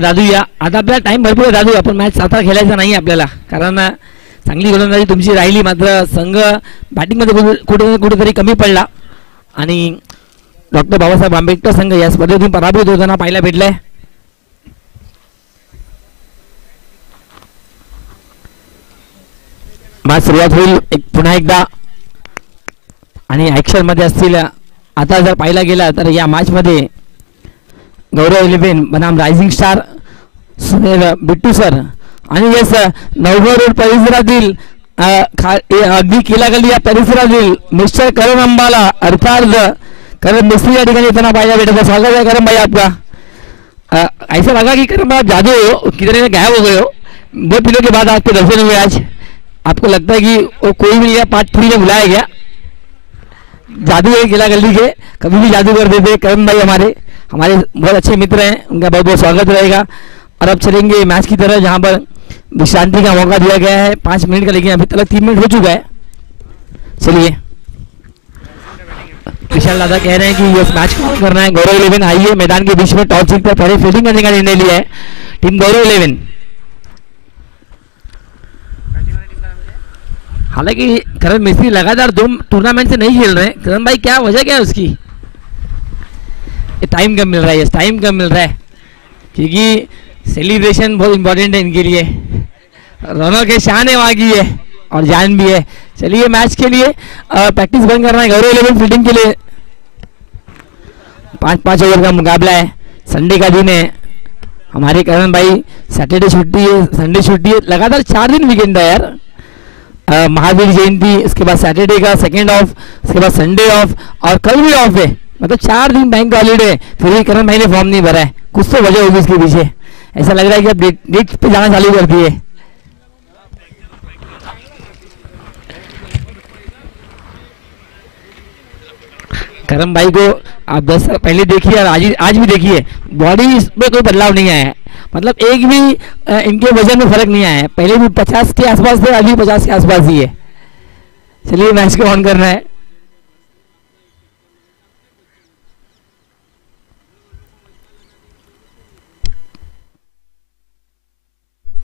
दादू या आता आपल्याला टाइम भरपूर आहे दादू. आपण मॅच आता खेळायचा नाही आपल्याला कारण चांगली गोलंदाजी तुमची राहिली. मात्र संघ बॅटिंगमध्ये कुठेतरी कमी पडला आणि डॉक्टर बाबासाहेब आंबेडकर संघ या स्पर्धेतून पराभूत होताना पाहायला भेटलाय. मॅच सुरुवात होईल पुन्हा एकदा आणि ऍक्शन मध्ये असतील. आता जर पाहिला गेला तर या मॅच मध्ये गौरव इलेव्हन बनाम रायझिंग स्टार सुनील बिट्टू सर आणि यस नवघर रोड परिसरातील अगदी किल्लागल्ली या परिसरातील मिस्टर करण अंबाला अर्थात करण मिस्त्री या ठिकाणी येताना पाहायला भेटत. स्वागत है करण भाई आपका. ऐसा लगा कि करण भाई आप जादू हो किधर गायब हो गए हो. बहुत दिनों के बाद आपके दर्शन हुए आज. आपको लगता है कि कोई भी पार्ट 3 में बुलाया गया. जादू है किला गली के, कभी भी जादू कर देते. करण भाई हमारे बहुत अच्छे मित्र हैं, उनका बहुत बहुत स्वागत रहेगा. और अब चलेंगे मैच की तरह जहां पर विश्रांति का मौका दिया गया है 5 मिनट का, लेकिन अभी तक 3 मिनट हो चुका है. चलिए विशाल दादा कह रहे हैं कि इस मैच को करना है. गौरव इलेव्हन आइए मैदान के बीच में टॉस जीतकर पहले फील्डिंग करने का निर्णय लिया है टीम गौरव इलेव्हन. हालांकि करण मिस्त्री लगातार 2 टूर्नामेंट से नहीं खेल रहे हैं. करण भाई क्या वजह क्या है उसकी? टाइम कम मिल रहा है. टाइम कम मिल रहा है क्योंकि सेलिब्रेशन बहुत इंपॉर्टेंट है इनके लिए. रौनक है, शान है वहाँ की है और जान भी है. चलिए मैच के लिए प्रैक्टिस बंद करना है गौरव इलेव्हन फील्डिंग के लिए. 5-5 ओवर का मुकाबला है. संडे का दिन है. हमारे करण भाई सैटरडे छुट्टी है, संडे छुट्टी है, लगातार 4 दिन वीकेंड है यार. महावीर जयंती, इसके बाद सैटरडे का सेकेंड ऑफ, उसके बाद संडे ऑफ और कल भी ऑफ है. मतलब 4 दिन बैंक हॉलीडे. फिर भी करण भाई ने फॉर्म नहीं भरा है. कुछ तो वजह होगी इसके पीछे. ऐसा लग रहा है कि अब डेट पे जाना चालू कर दिए। करम भाई को आप 10 साल पहले देखिए और आज भी देखिए, बॉडी में कोई बदलाव नहीं आया है, मतलब एक भी इनके वजन में फर्क नहीं आया है। पहले भी 50 के आसपास थे, अभी 50 के आसपास ही है। चलिए मैच को ऑन करना है।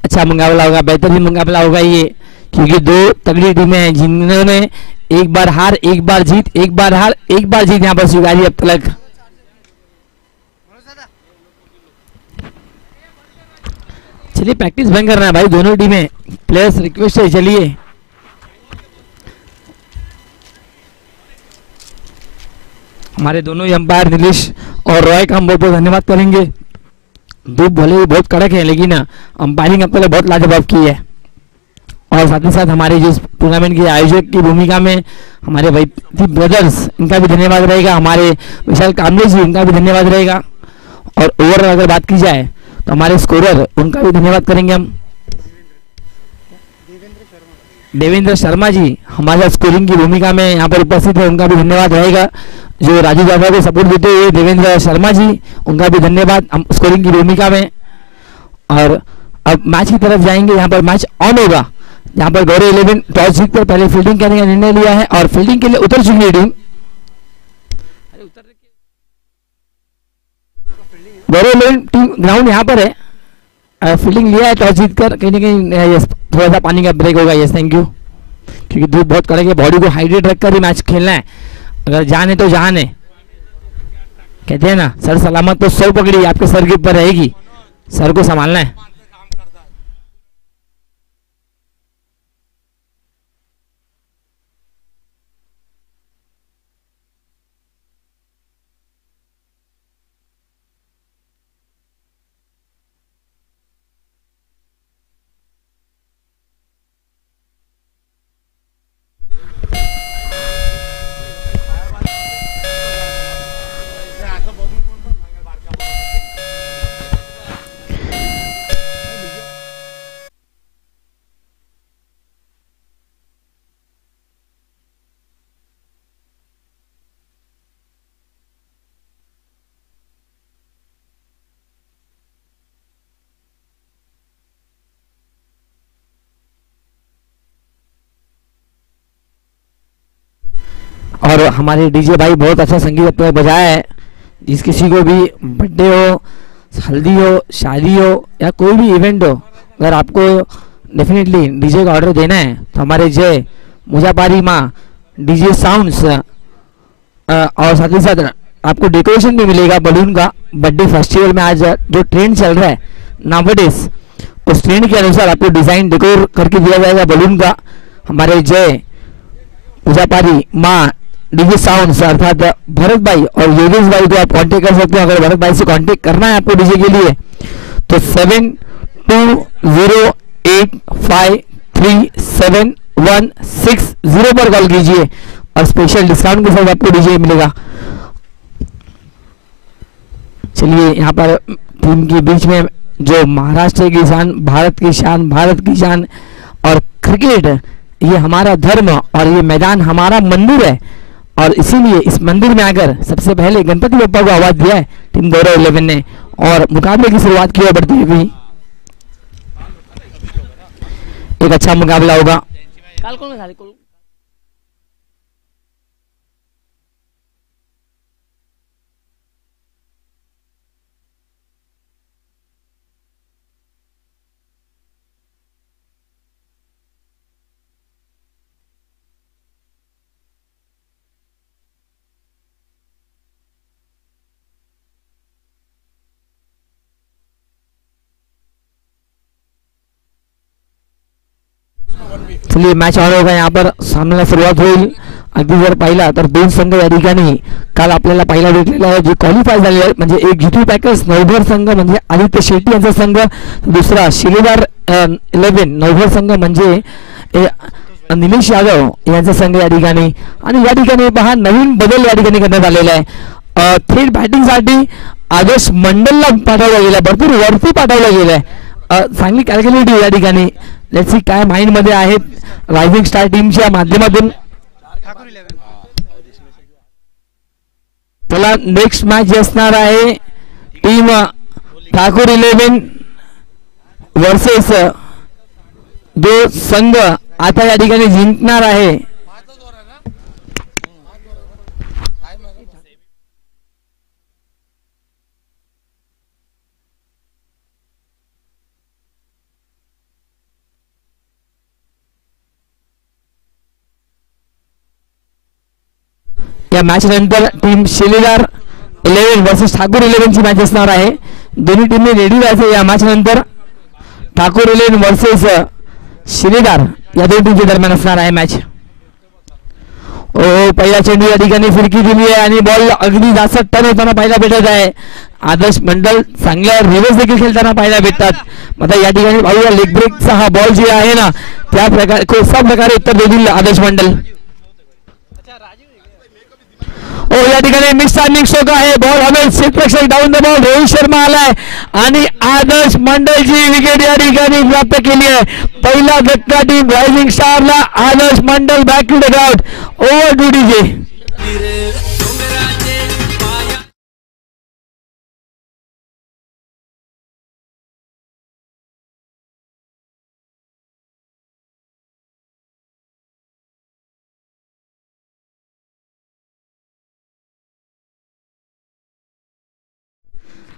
अच्छा मुकाबला होगा, बेहतरीन मुकाबला होगा ये, क्योंकि दो तगड़ी टीमें हैं जिन्होंने एक बार हार एक बार जीत, एक बार हार एक बार जीत यहाँ पर स्वीकारी अब तक। चलिए प्रैक्टिस बंद करना है भाई दोनों टीमें, प्लेयर्स रिक्वेस्ट है। चलिए हमारे दोनों अंपायर नीलेश और रॉय का हम बहुत बहुत धन्यवाद करेंगे। धूप भले ही बहुत कड़क है लेकिन अंपायरिंग अब तक बहुत लाजवाब की है। और साथ ही साथ हमारे जो टूर्नामेंट के आयोजक की भूमिका में हमारे भाई ब्रदर्स, इनका भी धन्यवाद रहेगा। हमारे विशाल कामले जी, इनका भी धन्यवाद रहेगा। और ओवरऑल अगर बात की जाए तो हमारे स्कोरर, उनका भी धन्यवाद करेंगे हम। देवेंद्र शर्मा जी हमारे स्कोरिंग की भूमिका में यहाँ पर उपस्थित है, उनका भी धन्यवाद रहेगा। जो राजू यादव को सपोर्ट देते हुए देवेंद्र शर्मा जी, उनका भी धन्यवाद स्कोरिंग की भूमिका में। और अब मैच की तरफ जाएंगे, यहाँ पर मैच ऑन होगा। यहाँ पर गौरव 11 टॉस जीतकर पहले फील्डिंग करने का निर्णय लिया है और फील्डिंग के लिए उतर चुकी है टीम। गौरव 11 टीम ग्राउंड यहाँ पर है, फील्डिंग लिया है टॉस जीतकर। कहीं ना कहीं थोड़ा सा पानी का ब्रेक होगा। यस थैंक यू, क्योंकि धूप बहुत कड़क है, बॉडी को हाइड्रेट रखकर ही मैच खेलना है। अगर जान है तो जान है, कहते हैं ना सर सलामत तो सर पकड़ी आपके सर के ऊपर रहेगी, सर को संभालना है। और हमारे डीजे भाई बहुत अच्छा संगीत बजाया है। जिस किसी को भी बर्थडे हो, हल्दी हो, शादी हो या कोई भी इवेंट हो, अगर आपको डेफिनेटली डीजे का ऑर्डर देना है तो हमारे जय मुजापारी माँ डीजे साउंड्स और साथ ही साथ आपको डेकोरेशन भी मिलेगा बलून का। बर्थडे फेस्टिवल में आज जो ट्रेंड चल रहा है नाउअडेज, उस ट्रेंड के अनुसार आपको डिजाइन डेकोर करके दिया जाएगा बलून का। हमारे जय मुजापारी माँ डीजे साउंड्स अर्थात भरत भाई और योगेश भाई को आप कांटेक्ट कर सकते हो। अगर भरत भाई से कांटेक्ट करना है आपको डीजे के लिए तो 7208537160 पर कॉल कीजिए और स्पेशल डिस्काउंट के साथ आपको डीजे मिलेगा। चलिए यहाँ पर टीम के बीच में जो महाराष्ट्र की शान, भारत की शान, भारत की शान और क्रिकेट, ये हमारा धर्म और ये मैदान हमारा मंदिर है। और इसीलिए इस मंदिर में आकर सबसे पहले गणपति बप्पा को आवाज दिया है टीम गौरव 11 ने और मुकाबले की शुरुआत की है बढ़ती हुई। एक अच्छा मुकाबला होगा। चलिए मैच ऑन होगा। यहाँ पर सामन्याला सुरुवात होईल। अगदी जर पाहिला तर दोन संघ या ठिकाणी काल आपल्याला पाहिला भेटलेला आहे, जे क्वालिफाय झाले आहेत, म्हणजे एक जीटी पॅकर्स नवभर संघ म्हणजे आदित्य शेट्टी यांचा संघ, दुसरा शिलेदार 11 नवभर संघ म्हणजे निलेश यादव यांचा संघ या ठिकाणी। आणि या ठिकाणी पहा नवीन बदल या ठिकाणी करण्यात आलेला आहे। थेट बॅटिंगसाठी आदर्श मंडलला पाठवलं गेलं, भरपूर वरती पाठवलं गेलंय. चांगली कॅल्क्युलेटिव्ह या ठिकाणी. लेट्स सी काय माइंड मध्ये आहेत रायझिंग स्टार टीमच्या माध्यमातून. ठाकुर 11 चला नेक्स्ट मॅच जी असणार आहे टीम ठाकूर 11 वर्सेस जो संघ आता या ठिकाणी जिंकणार आहे. या मॅच नंतर टीम शिलेदार 11 वर्सेस ठाकूर 11 ची मॅच असणार आहे. दोन्ही टीमने रेडी राहायचं या मॅच नंतर. ठाकूर 11 वर्सेस शिलेदार या दोन टीमच्या दरम्यान असणार आहे मॅच. पहिला चेंडू या ठिकाणी फिरकी दिली आहे आणि बॉल अगदी जास्त टर्न होताना पाहायला भेटत आहे. आदर्श मंडल चांगल्या रिव्हर्स देखील खेळताना पाहायला भेटतात. आता या ठिकाणी पाहूया लेग ब्रेकचा हा बॉल जे आहे ना त्या प्रकारे कशा प्रकारे उत्तर देतील आदर्श मंडल. या ठिकाणी मिस टायमिंग स्ट्रोक आहे. बॉल हवेल क्षेत्ररक्षक down the ball. Rohit Sharma आलाय आणि आदर्श मंडलची विकेट या ठिकाणी प्राप्त केली आहे. पहिला धक्का टीम रायझिंग स्टारला. Adarsh Mandal back to the ground. Over to DJ.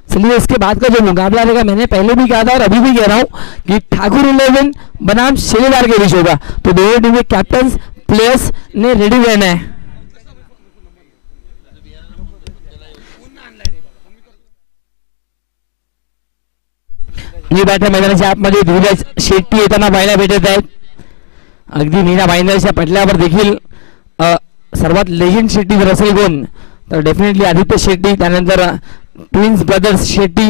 चलिए इसके बाद का जो मुकाबला रहेगा मैंने पहले भी कहा था और अभी भी कह रहा हूं कि ठाकुर 11 बनाम शिलेदार के बीच होगा. तो दोनों टीम के कैप्टन प्लेयर्स ने रेडी रहना है. बैठे मैदानाच्या आतमध्ये धीरज शेट्टी येताना पाहायला भेटत आहेत. अगदी मीना भाईंदरच्या पटल्यावर देखील सर्वात लेजेंड शेट्टी जर असेल कोण तर डेफिनेटली आदित्य शेट्टी, त्यानंतर ट्विन्स ब्रदर्स शेट्टी,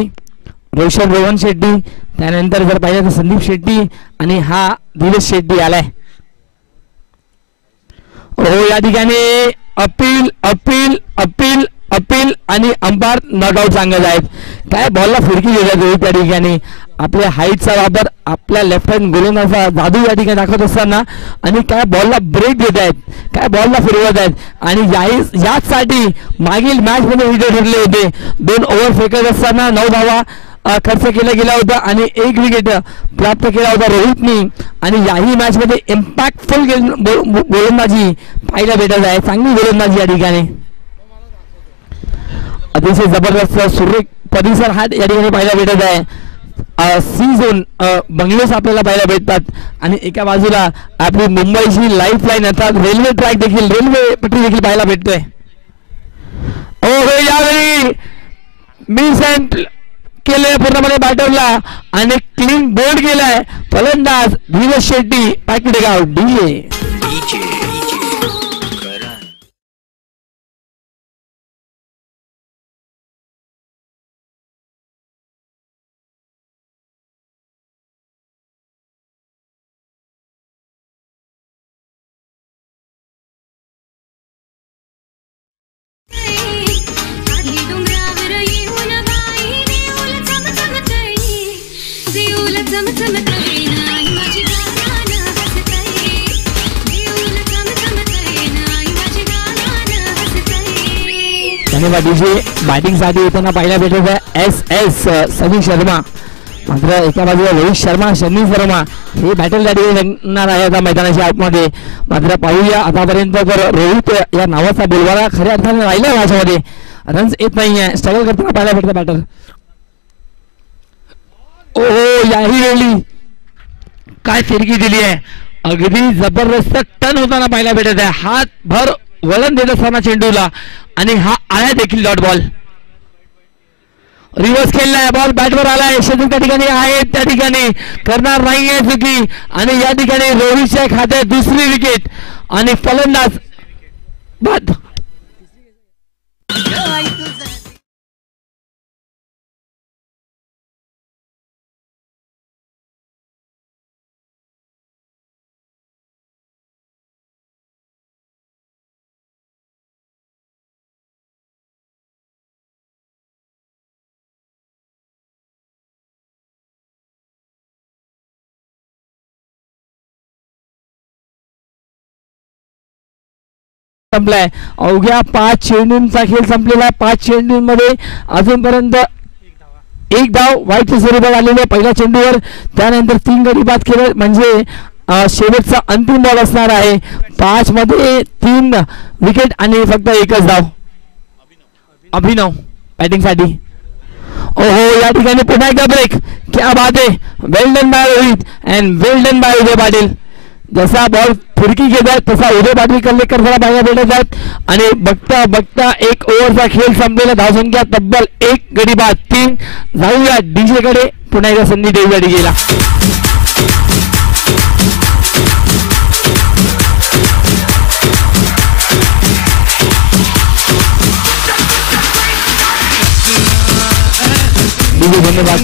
रोशन रोहन शेट्टी, त्यानंतर जर पाहिजे तर संदीप शेट्टी आणि हा धीरज शेट्टी आलाय. या ठिकाणी अपील अपील अपील अपील आणि अंपायर नॉट आउट सांगत आहेत. काय बॉलला फिरकी देतात रोहित त्या ठिकाणी. आपल्या हाईटचा वापर आपल्या लेफ्ट हँड गोलंदाजा जादू या ठिकाणी दाखवत असताना आणि काय बॉलला ब्रेक देत आहेत, काय बॉलला फिरवत आहेत. आणि याचसाठी मागील मॅच मध्ये विकेट ठरले होते. 2 ओव्हर फेकत असताना 9 धावा खर्च केला गेला होता आणि 1 विकेट प्राप्त केला होता रोहितनी. आणि याही मॅच मध्ये इम्पॅक्टफुल गोलंदाजी पाहायला भेटत आहे. चांगली गोलंदाजी या ठिकाणी. अतिशय जबरदस्त सुरेख परिसर हा या ठिकाणी पाहायला भेटत आहे. सी झोन बंगलोज आपल्याला पाहायला भेटतात आणि एका बाजूला आपली मुंबईची लाईफ लाईन अर्थात रेल्वे ट्रॅक देखील, रेल्वे पटरी देखील पाहायला भेटतोय. यावेळी मिस केले पूर्णपणे बॅटरला आणि क्लीन बोल्ड केलाय फलंदाज धीरज शेट्टी. पॅकेट गाव डीजे. डीजे बॅटिंग साठी येताना पाहायला भेटत आहे एस सनी शर्मा. मात्र एका बाजूला रोहित शर्मा, शनी शर्मा हे बॅटल लागणार आहे आता मैदानाच्या आतमध्ये. मात्र पाहूया आतापर्यंत तर रोहित या नावाचा बोलवाला खऱ्या अर्थाने राहिला मॅचमध्ये. रन्स येत नाहीये, स्ट्रगल करताना पाहायला भेटतं बॅटर. याही वेळी काय फिरकी दिली आहे. अगदी जबरदस्त टर्न होताना पाहायला भेटत आहे. हात भर वळण देत असताना चेंडूला आणि हा आला देखील डॉट बॉल. रिव्हर्स खेळलाय, बॉल बॅटवर आलाय. शेतू त्या ठिकाणी आहे, त्या ठिकाणी करणार नाहीये चुकी आणि या ठिकाणी रोहितच्या खात्यात दुसरी विकेट आणि फलंदाज बाद. संपलाय. अवघ्या 5 चेंडूंचा खेळ संपलेला आहे. 5 चेंडूंमध्ये अजूनपर्यंत एक धाव व्हाईटच्या स्वरूपात आलेले पहिल्या चेंडूवर. त्यानंतर 3 गडी बाद केले म्हणजे शेवटचा अंतिम बॉल असणार आहे. 5 मध्ये 3 विकेट आणि फक्त एकच धाव. अभिनव बॅटिंगसाठी. ओहो या ठिकाणी पुन्हा एकदा ब्रेक. क्या बात आहे. Well done by Rohit and well done by Uday Patil. जसा बॉल फिरकी घेत आहेत तसा उदय पाटील कल्लेकर जरा बाहेर भेटत आहेत आणि बघता बघता 1 ओव्हरचा खेळ संपलेला. धावसंख्या तब्बल 1 गडी बाद 3. जाऊया डीजे कडे. पुन्हा एकदा संधी देऊया डीजेला. धन्यवाद.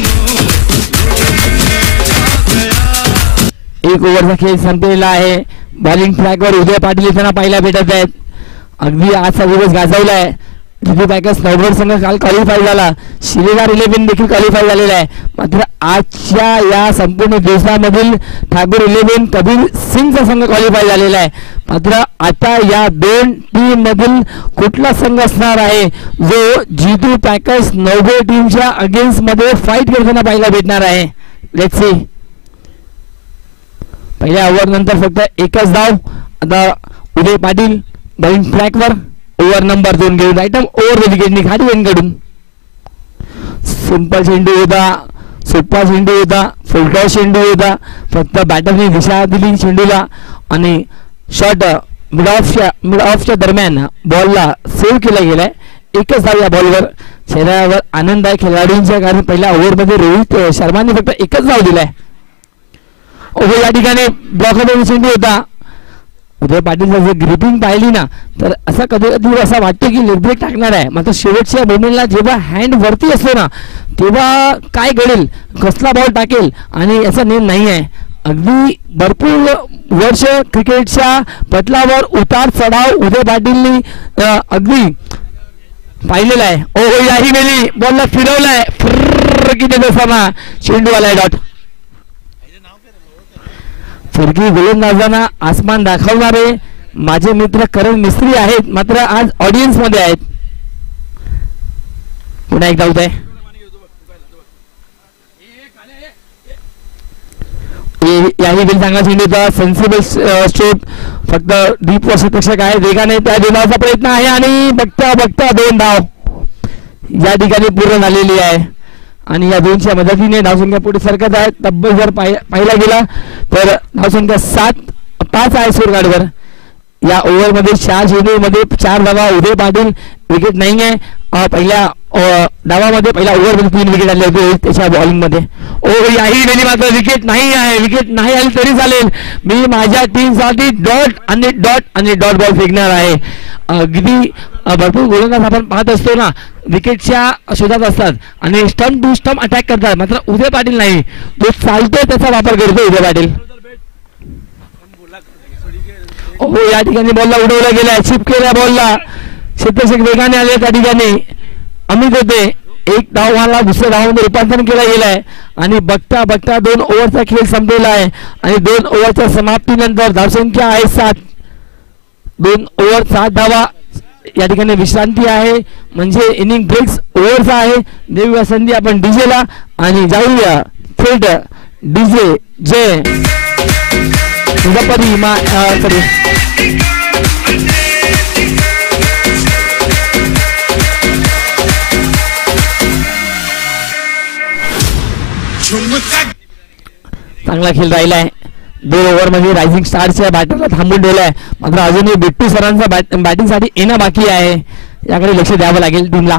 1 ओव्हरचा खेळ संपलेला आहे. बॉलिंग ट्रॅकवर उदय पाटील येताना पाहायला भेटत आहेत. अगदी आजचा दिवस गाजवलाय. दिल्ली पॅकर्स नॉर्थ संघ काल क्वालिफाय झाला. शिलेदार 11 देखील क्वालिफाय झालेला आहे. मात्र आजच्या या संपूर्ण दिवसामधील ठाकूर 11 कबीर सिंगचा संघ क्वालिफाय झालेला आहे. मात्र आता या 2 टीम मधील कुठला संघ असणार आहे जो जीतू पॅकर्स नवघे टीमच्या अगेन्स्ट मध्ये फाईट करताना पाहायला भेटणार आहे. Let's see. पहिल्या ओव्हर नंतर फक्त एकच धाव. आता उदय पाटील बॉलिंग ट्रॅकवर. ओव्हर नंबर 2 घेऊन आयटम ओव्हर विकेटनी खाली वेनकडून. सिंपल चेंडू होता. सोपा चेंडू होता. फुलटॉस चेंडू होता. फक्त बॅटरने दिशा दिली चेंडूला आणि शॉट मिड ऑफच्या दरम्यान बॉलला सेव्ह केला गेलाय. एकच धाव या बॉलवर. चेहऱ्यावर आनंद आहे खेळाडूंच्या कारण पहिल्या ओव्हरमध्ये रोहित शर्माने फक्त एकच धाव दिलाय. ओव्हर या ठिकाणी ब्लॉकमध्ये चेंडू होता. उदय पाटीलचा जर ग्रिपिंग पाहिली ना तर असं कधी कधी असं वाटतं की लेग ब्रेक टाकणार आहे. मात्र शेवटच्या मोमेंटला जेव्हा हँड वरती असतो ना तेव्हा काय घडेल कसला बॉल टाकेल आणि याचा नेम नाही आहे. अगदी भरपूर वर्ष क्रिकेटच्या पटलावर उतार चढाव उदय पाटीलनी अगदी पाहिलेला आहे. ओ याही वेळी बॉलला फिरवलाय. किती दिवसांना चेंडू आलाय डॉट. फिरकी गोलंदाजांना आसमान दाखवणारे माझे मित्र करण मिस्त्री आहेत मात्र आज ऑडियन्स मध्ये आहेत. पुन्हा एकदा होत आहे. याही बिल चांगला चेंडूचा सेन्सिबल स्ट्रोक. फक्त डीप वर्षपेक्षा काय वेगाने त्या देण्याचा प्रयत्न आहे आणि बघता बघता 2 धाव या ठिकाणी पूर्ण झालेली आहे. आणि या 2च्या मदतीने धावसंख्या पुढे सरकत आहे. तब्बल जर पाहिला गेला तर धावसंख्या 5 आहे स्कोर कार्डवर. या ओव्हरमध्ये 4 चेंडूमध्ये 4 धावा. उदय पाटील विकेट नाही आहे. पहिल्या डावामध्ये पहिल्या ओव्हरमध्ये 3 विकेट आले होते त्याच्या बॉलिंगमध्ये. याही वेळी मात्र विकेट नाही आहे. विकेट नाही आली तरी चालेल. मी माझ्या टीमसाठी डॉट आणि डॉट बॉल फेकणार आहे. अगदी भरपूर गोलंदाज आपण पाहत असतो ना विकेटच्या शोधात असतात आणि स्टंप टू स्टंप अटॅक करतात. मात्र उदय पाटील नाही. तो चालतोय त्याचा वापर करतो उदय पाटील. या ठिकाणी बॉलला उडवला गेला. चिप केल्या बॉलला. क्षेत्ररक्षक वेगाने आले त्या ठिकाणी. अमित होते. 1 धावाला दुसऱ्या धावामध्ये रूपांतरण केलं गेलंय आणि बघता बघता 2 ओव्हरचा खेळ संपलेला आहे आणि 2 ओव्हरच्या समाप्तीनंतर धावसंख्या आहे 7. 2 ओव्हर 7 धावा. या ठिकाणी विश्रांती आहे म्हणजे इनिंग ब्रेक्स ओव्हरचा आहे. देऊया संधी आपण डीजेला आणि जाऊया थेट डीजे जय गणपती कडे. चांगला खेळ राहिलाय. 2 ओव्हरमध्ये रायझिंग स्टारच्या बॅटरला थांबून ठेवलाय. मात्र अजूनही बिट्टू सरांचा बॅटिंगसाठी येणं बाकी आहे. याकडे लक्ष द्यावं लागेल टीमला.